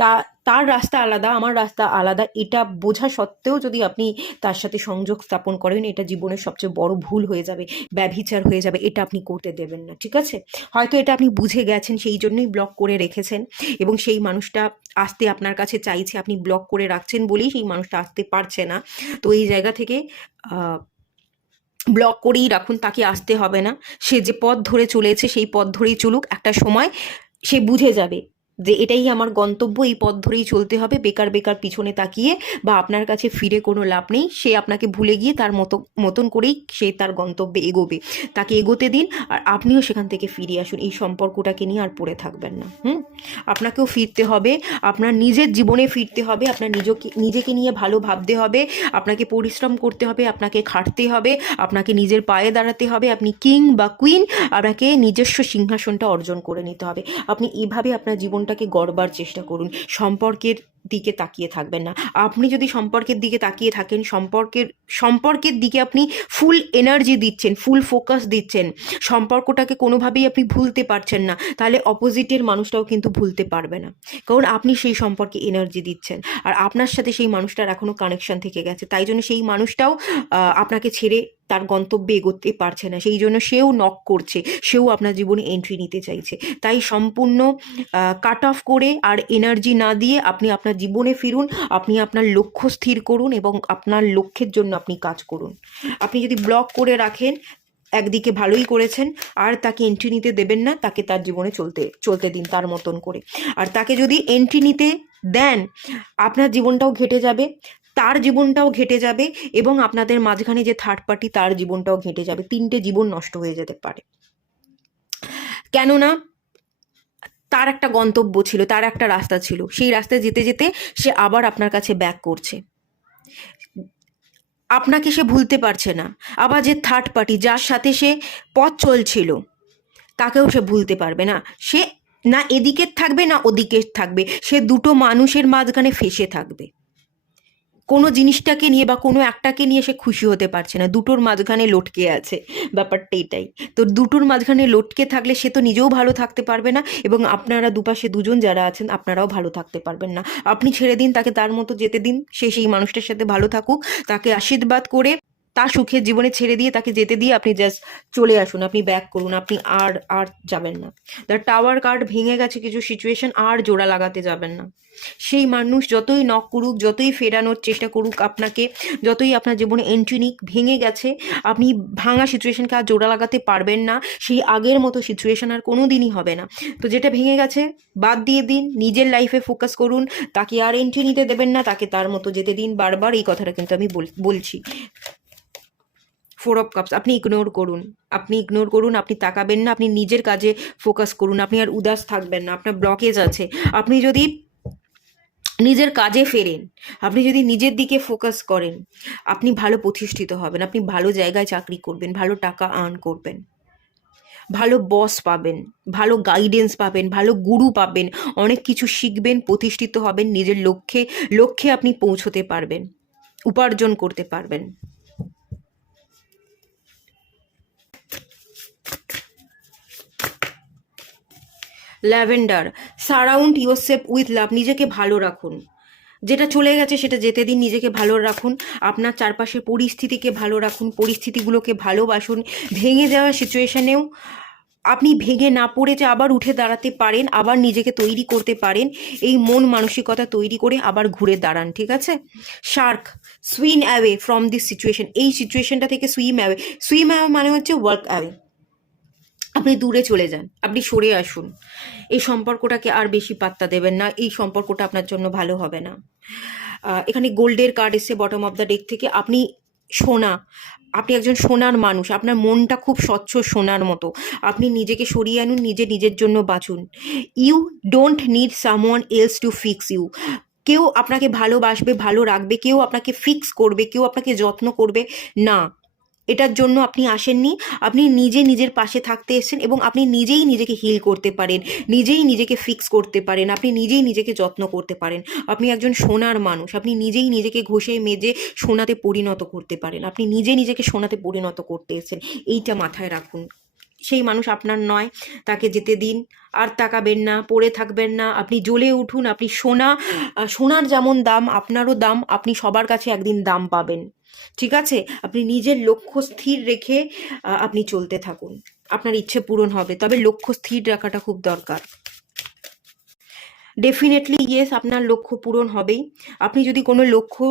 তা তার রাস্তা আলাদা, আমার রাস্তা আলাদা, এটা বোঝা সত্ত্বেও যদি আপনি তার সাথে সংযোগ স্থাপন করেন, এটা জীবনের সবচেয়ে বড় ভুল হয়ে যাবে, ব্যভিচার হয়ে যাবে, এটা আপনি করতে দেবেন না, ঠিক আছে? হয়তো এটা আপনি বুঝে গেছেন, সেই জন্যই ব্লক করে রেখেছেন, এবং সেই মানুষটা আসতে আপনার কাছে চাইছে, আপনি ব্লক করে রাখছেন বলেই সেই মানুষটা আসতে পারছে না। তো এই জায়গা থেকে ব্লক করেই রাখুন, তাকে আসতে হবে না। সে যে পথ ধরে চলেছে সেই পথ ধরেই চলুক, একটা সময় সে বুঝে যাবে যে এটাই আমার গন্তব্য, এই পথ ধরেই চলতে হবে। বেকার বেকার পিছনে তাকিয়ে বা আপনার কাছে ফিরে কোনো লাভ নেই। সে আপনাকে ভুলে গিয়ে তার মতন করেই সে তার গন্তব্যে এগোবে, তাকে এগোতে দিন। আর আপনিও সেখান থেকে ফিরে আসুন, এই সম্পর্কটাকে নিয়ে আর পড়ে থাকবেন না। আপনাকেও ফিরতে হবে, আপনার নিজের জীবনে ফিরতে হবে, আপনার নিজেকে নিয়ে ভালো ভাবতে হবে, আপনাকে পরিশ্রম করতে হবে, আপনাকে খাটতে হবে, আপনাকে নিজের পায়ে দাঁড়াতে হবে। আপনি কিং বা কুইন, আপনাকে নিজস্ব সিংহাসনটা অর্জন করে নিতে হবে। আপনি এভাবে আপনার জীবনটাকে গড়বার চেষ্টা করুন, সম্পর্কের দিকে তাকিয়ে থাকবেন না। আপনি যদি সম্পর্কের দিকে তাকিয়ে থাকেন, সম্পর্কের দিকে আপনি ফুল এনার্জি দিচ্ছেন, ফুল ফোকাস দিচ্ছেন, সম্পর্কটাকে কোনোভাবেই আপনি ভুলতে পারছেন না, তাহলে অপোজিটের মানুষটাও কিন্তু ভুলতে পারবে না, কারণ আপনি সেই সম্পর্কে এনার্জি দিচ্ছেন। আর আপনার সাথে সেই মানুষটার এখনও কানেকশন থেকে গেছে, তাই জন্য সেই মানুষটাও আপনাকে ছেড়ে তার গন্তব্যে এগোতে পারছে না, সেই জন্য সেও নক করছে, সেও আপনার জীবনে এন্ট্রি নিতে চাইছে। তাই সম্পূর্ণ কাট অফ করে আর এনার্জি না দিয়ে আপনি আপনার জীবনে ফিরুন, আপনি আপনার লক্ষ্য স্থির করুন এবং আপনার লক্ষ্যের জন্য আপনি কাজ করুন। আপনি যদি ব্লক করে রাখেন, একদিকে ভালোই করেছেন, আর তাকে এন্ট্রি নিতে দেবেন না, তাকে তার জীবনে চলতে দিন তার মতন করে। আর তাকে যদি এন্ট্রি নিতে দেন, আপনার জীবনটাও ঘেটে যাবে, তার জীবনটাও ঘেটে যাবে, এবং আপনাদের মাঝখানে যে থার্ড পার্টি তার জীবনটাও ঘেটে যাবে, তিনটে জীবন নষ্ট হয়ে যেতে পারে। কেননা তার একটা গন্তব্য ছিল, তার একটা রাস্তা ছিল, সেই রাস্তায় যেতে যেতে সে আবার আপনার কাছে ব্যাক করছে, আপনাকে সে ভুলতে পারছে না। আবার যে থার্ড পার্টি যার সাথে সে পথ চলছিল, তাকেও সে ভুলতে পারবে না। সে না এদিকের থাকবে না ওদিকের থাকবে, সে দুটো মানুষের মাঝখানে ফেসে থাকবে। কোনো জিনিসটাকে নিয়ে বা কোনো একটাকে নিয়ে সে খুশি হতে পারছে না, দুটোর মাঝখানে লটকে আছে, ব্যাপারটা এটাই। তো দুটোর মাঝখানে লটকে থাকলে সে তো নিজেও ভালো থাকতে পারবে না, এবং আপনারা দুপাশে দুজন যারা আছেন আপনারাও ভালো থাকতে পারবেন না। আপনি ছেড়ে দিন তাকে, তার মতো যেতে দিন, সে সেই মানুষটার সাথে ভালো থাকুক, তাকে আশীর্বাদ করে তার সুখের জীবনে ছেড়ে দিয়ে তাকে যেতে দিয়ে আপনি জাস্ট চলে আসুন, আপনি ব্যাক করুন, আপনি আর আর যাবেন না। দ্য টাওয়ার কার্ড ভেঙে গেছে কিছু সিচুয়েশন, আর জোড়া লাগাতে যাবেন না। সেই মানুষ যতই নক করুক, যতই ফেরানোর চেষ্টা করুক আপনাকে, যতই আপনার জীবনে এন্ট্রি নিক, ভেঙে গেছে, আপনি ভাঙা সিচুয়েশনকে আর জোড়া লাগাতে পারবেন না। সেই আগের মতো সিচুয়েশন আর কোনো দিনই হবে না। তো যেটা ভেঙে গেছে বাদ দিয়ে দিন, নিজের লাইফে ফোকাস করুন, তাকে আর এন্ট্রি নিতে দেবেন না, তাকে তার মতো যেতে দিন। বারবার এই কথাটা কিন্তু আমি বলছি। 4 অফ কাপস আপনি ইগনোর করুন, আপনি তাকাবেন না, আপনি নিজের কাজে ফোকাস করুন, আপনি আর উদাস থাকবেন না। আপনার ব্লকেজ আছে, আপনি যদি নিজের কাজে ফেরেন, আপনি যদি নিজের দিকে ফোকাস করেন, আপনি ভালো প্রতিষ্ঠিত হবেন, আপনি ভালো জায়গায় চাকরি করবেন, ভালো টাকা আর্ন করবেন। ভালো বস পাবেন, ভালো গাইডেন্স পাবেন, ভালো গুরু পাবেন, অনেক কিছু শিখবেন, প্রতিষ্ঠিত হবেন, নিজের লক্ষ্যে আপনি পৌঁছতে পারবেন, উপার্জন করতে পারবেন। Lavender, surround yourself with love, নিজেকে ভালো রাখুন, যেটা চলে গেছে সেটা যেতে দিন, নিজেকে ভালো রাখুন, আপনার চারপাশের পরিস্থিতিকে ভালো রাখুন, পরিস্থিতিগুলোকে ভালোবাসুন, ভেঙে যাওয়া সিচুয়েশনেও আপনি ভেঙে না পড়ে যে আবার উঠে দাঁড়াতে পারেন, আবার নিজেকে তৈরি করতে পারেন, এই মন মানসিকতা তৈরি করে আবার ঘুরে দাঁড়ান, ঠিক আছে? Shark, swim away from this situation, এই সিচুয়েশনটা থেকে সুইম অ্যাওয়ে, সুইম অ্যাওয়ে মানে হচ্ছে ওয়ার্ক অ্যাওয়ে, আপনি দূরে চলে যান, আপনি সরে আসুন, এই সম্পর্কটাকে আর বেশি পাত্তা দেবেন না, এই সম্পর্কটা আপনার জন্য ভালো হবে না। এখানে গোল্ডের কার্ড এসছে বটম অফ দ্য ডেক থেকে, আপনি সোনা, আপনি একজন সোনার মানুষ, আপনার মনটা খুব স্বচ্ছ সোনার মতো, আপনি নিজেকে সরিয়ে আনুন, নিজের জন্য বাঁচুন। You don't need someone else to fix you, কেউ আপনাকে ভালোবাসবে, ভালো রাখবে, কেউ আপনাকে ফিক্স করবে, কেউ আপনাকে যত্ন করবে না, এটার জন্য আপনি আসেননি, আপনি নিজের পাশে থাকতে এসেছেন এবং আপনি নিজেই নিজেকে হিল করতে পারেন, নিজেই নিজেকে ফিক্স করতে পারেন, আপনি নিজেই নিজেকে যত্ন করতে পারেন, আপনি একজন সোনার মানুষ, আপনি নিজেই নিজেকে ঘষে মেজে সোনাতে পরিণত করতে পারেন, আপনি নিজেকে সোনাতে পরিণত করতে এসেছেন, এইটা মাথায় রাখুন। সেই মানুষ আপনার নয়, তাকে যেতে দিন, আর তাকাবেন না, পড়ে থাকবেন না, আপনি জ্বলে উঠুন, আপনি সোনার যেমন দাম আপনারও দাম, আপনি সবার কাছে একদিন দাম পাবেন, ঠিক আছে? আপনি নিজের লক্ষ্য স্থির রেখে আপনি চলতে থাকুন, আপনার ইচ্ছে পূরণ হবে, তবে লক্ষ্য স্থির রাখাটা খুব দরকার। ডেফিনেটলি ইয়েস, আপনার লক্ষ্য পূরণ হবেই, আপনি যদি কোনো লক্ষ্য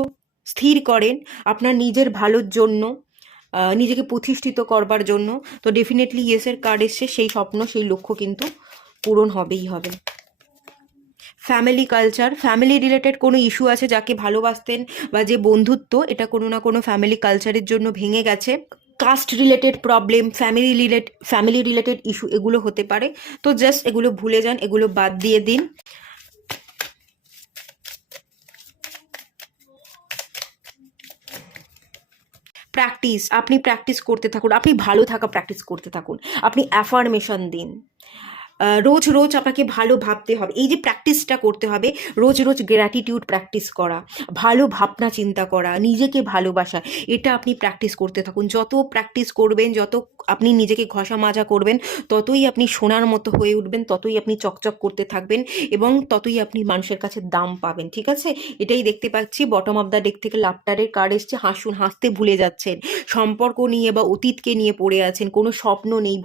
স্থির করেন আপনার নিজের ভালোর জন্য, নিজেকে প্রতিষ্ঠিত করবার জন্য, তো ডেফিনেটলি ইয়েসের কার্ড এসছে, সেই স্বপ্ন সেই লক্ষ্য কিন্তু পূরণ হবেই হবে। ফ্যামিলি কালচার, ফ্যামিলি রিলেটেড কোনো ইস্যু আছে, যাকে ভালোবাসতেন বা যে বন্ধুত্ব, এটা কোনো না কোনো ফ্যামিলি কালচারের জন্য ভেঙে গেছে, caste related problem, family related issue এগুলো হতে পারে, তো জাস্ট এগুলো ভুলে যান, এগুলো বাদ দিয়ে দিন। প্র্যাকটিস, আপনি প্র্যাকটিস করতে থাকুন, আপনি ভালো থাকা প্র্যাকটিস করতে থাকুন, আপনি অ্যাফার্মেশন দিন, রোজ রোজ আপনাকে ভালো ভাবতে হবে, এই যে প্র্যাকটিসটা করতে হবে, রোজ রোজ গ্র্যাটিটিউড প্র্যাকটিস করা, ভালো ভাবনা চিন্তা করা, নিজেকে ভালোবাসা, এটা আপনি প্র্যাকটিস করতে থাকুন, যত প্র্যাকটিস করবেন, যত আপনি নিজেকে ঘষা মাজা করবেন, ততই আপনি সোনার মতো হয়ে উঠবেন, ততই আপনি চকচক করতে থাকবেন এবং ততই আপনি মানুষের কাছে দাম পাবেন, ঠিক আছে? এটাই দেখতে পাচ্ছি। বটম অফ দ্য ডেক থেকে লাফটারের কার্ড এসছে, হাসুন, হাসতে ভুলে যাচ্ছেন, সম্পর্ক নিয়ে বা অতীতকে নিয়ে পড়ে আছেন, কোনো স্বপ্ন নেই,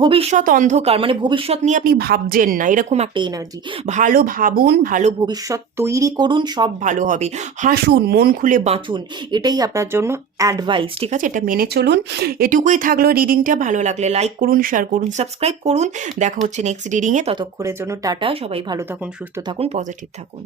ভবিষ্যৎ অন্ধকার, মানে ভবিষ্যৎ নিয়ে আপনি ভাবছেন না, এরকম একটা এনার্জি। ভালো ভাবুন, ভালো ভবিষ্যৎ তৈরি করুন, সব ভালো হবে, হাসুন, মন খুলে বাঁচুন, এটাই আপনার জন্য অ্যাডভাইস, ঠিক আছে? এটা মেনে চলুন। এটুকুই থাকলো রিডিংটা, ভালো লাগলে লাইক করুন, শেয়ার করুন, সাবস্ক্রাইব করুন, দেখা হচ্ছে নেক্সট রিডিংয়ে, ততক্ষণের জন্য টাটা, সবাই ভালো থাকুন, সুস্থ থাকুন, পজিটিভ থাকুন।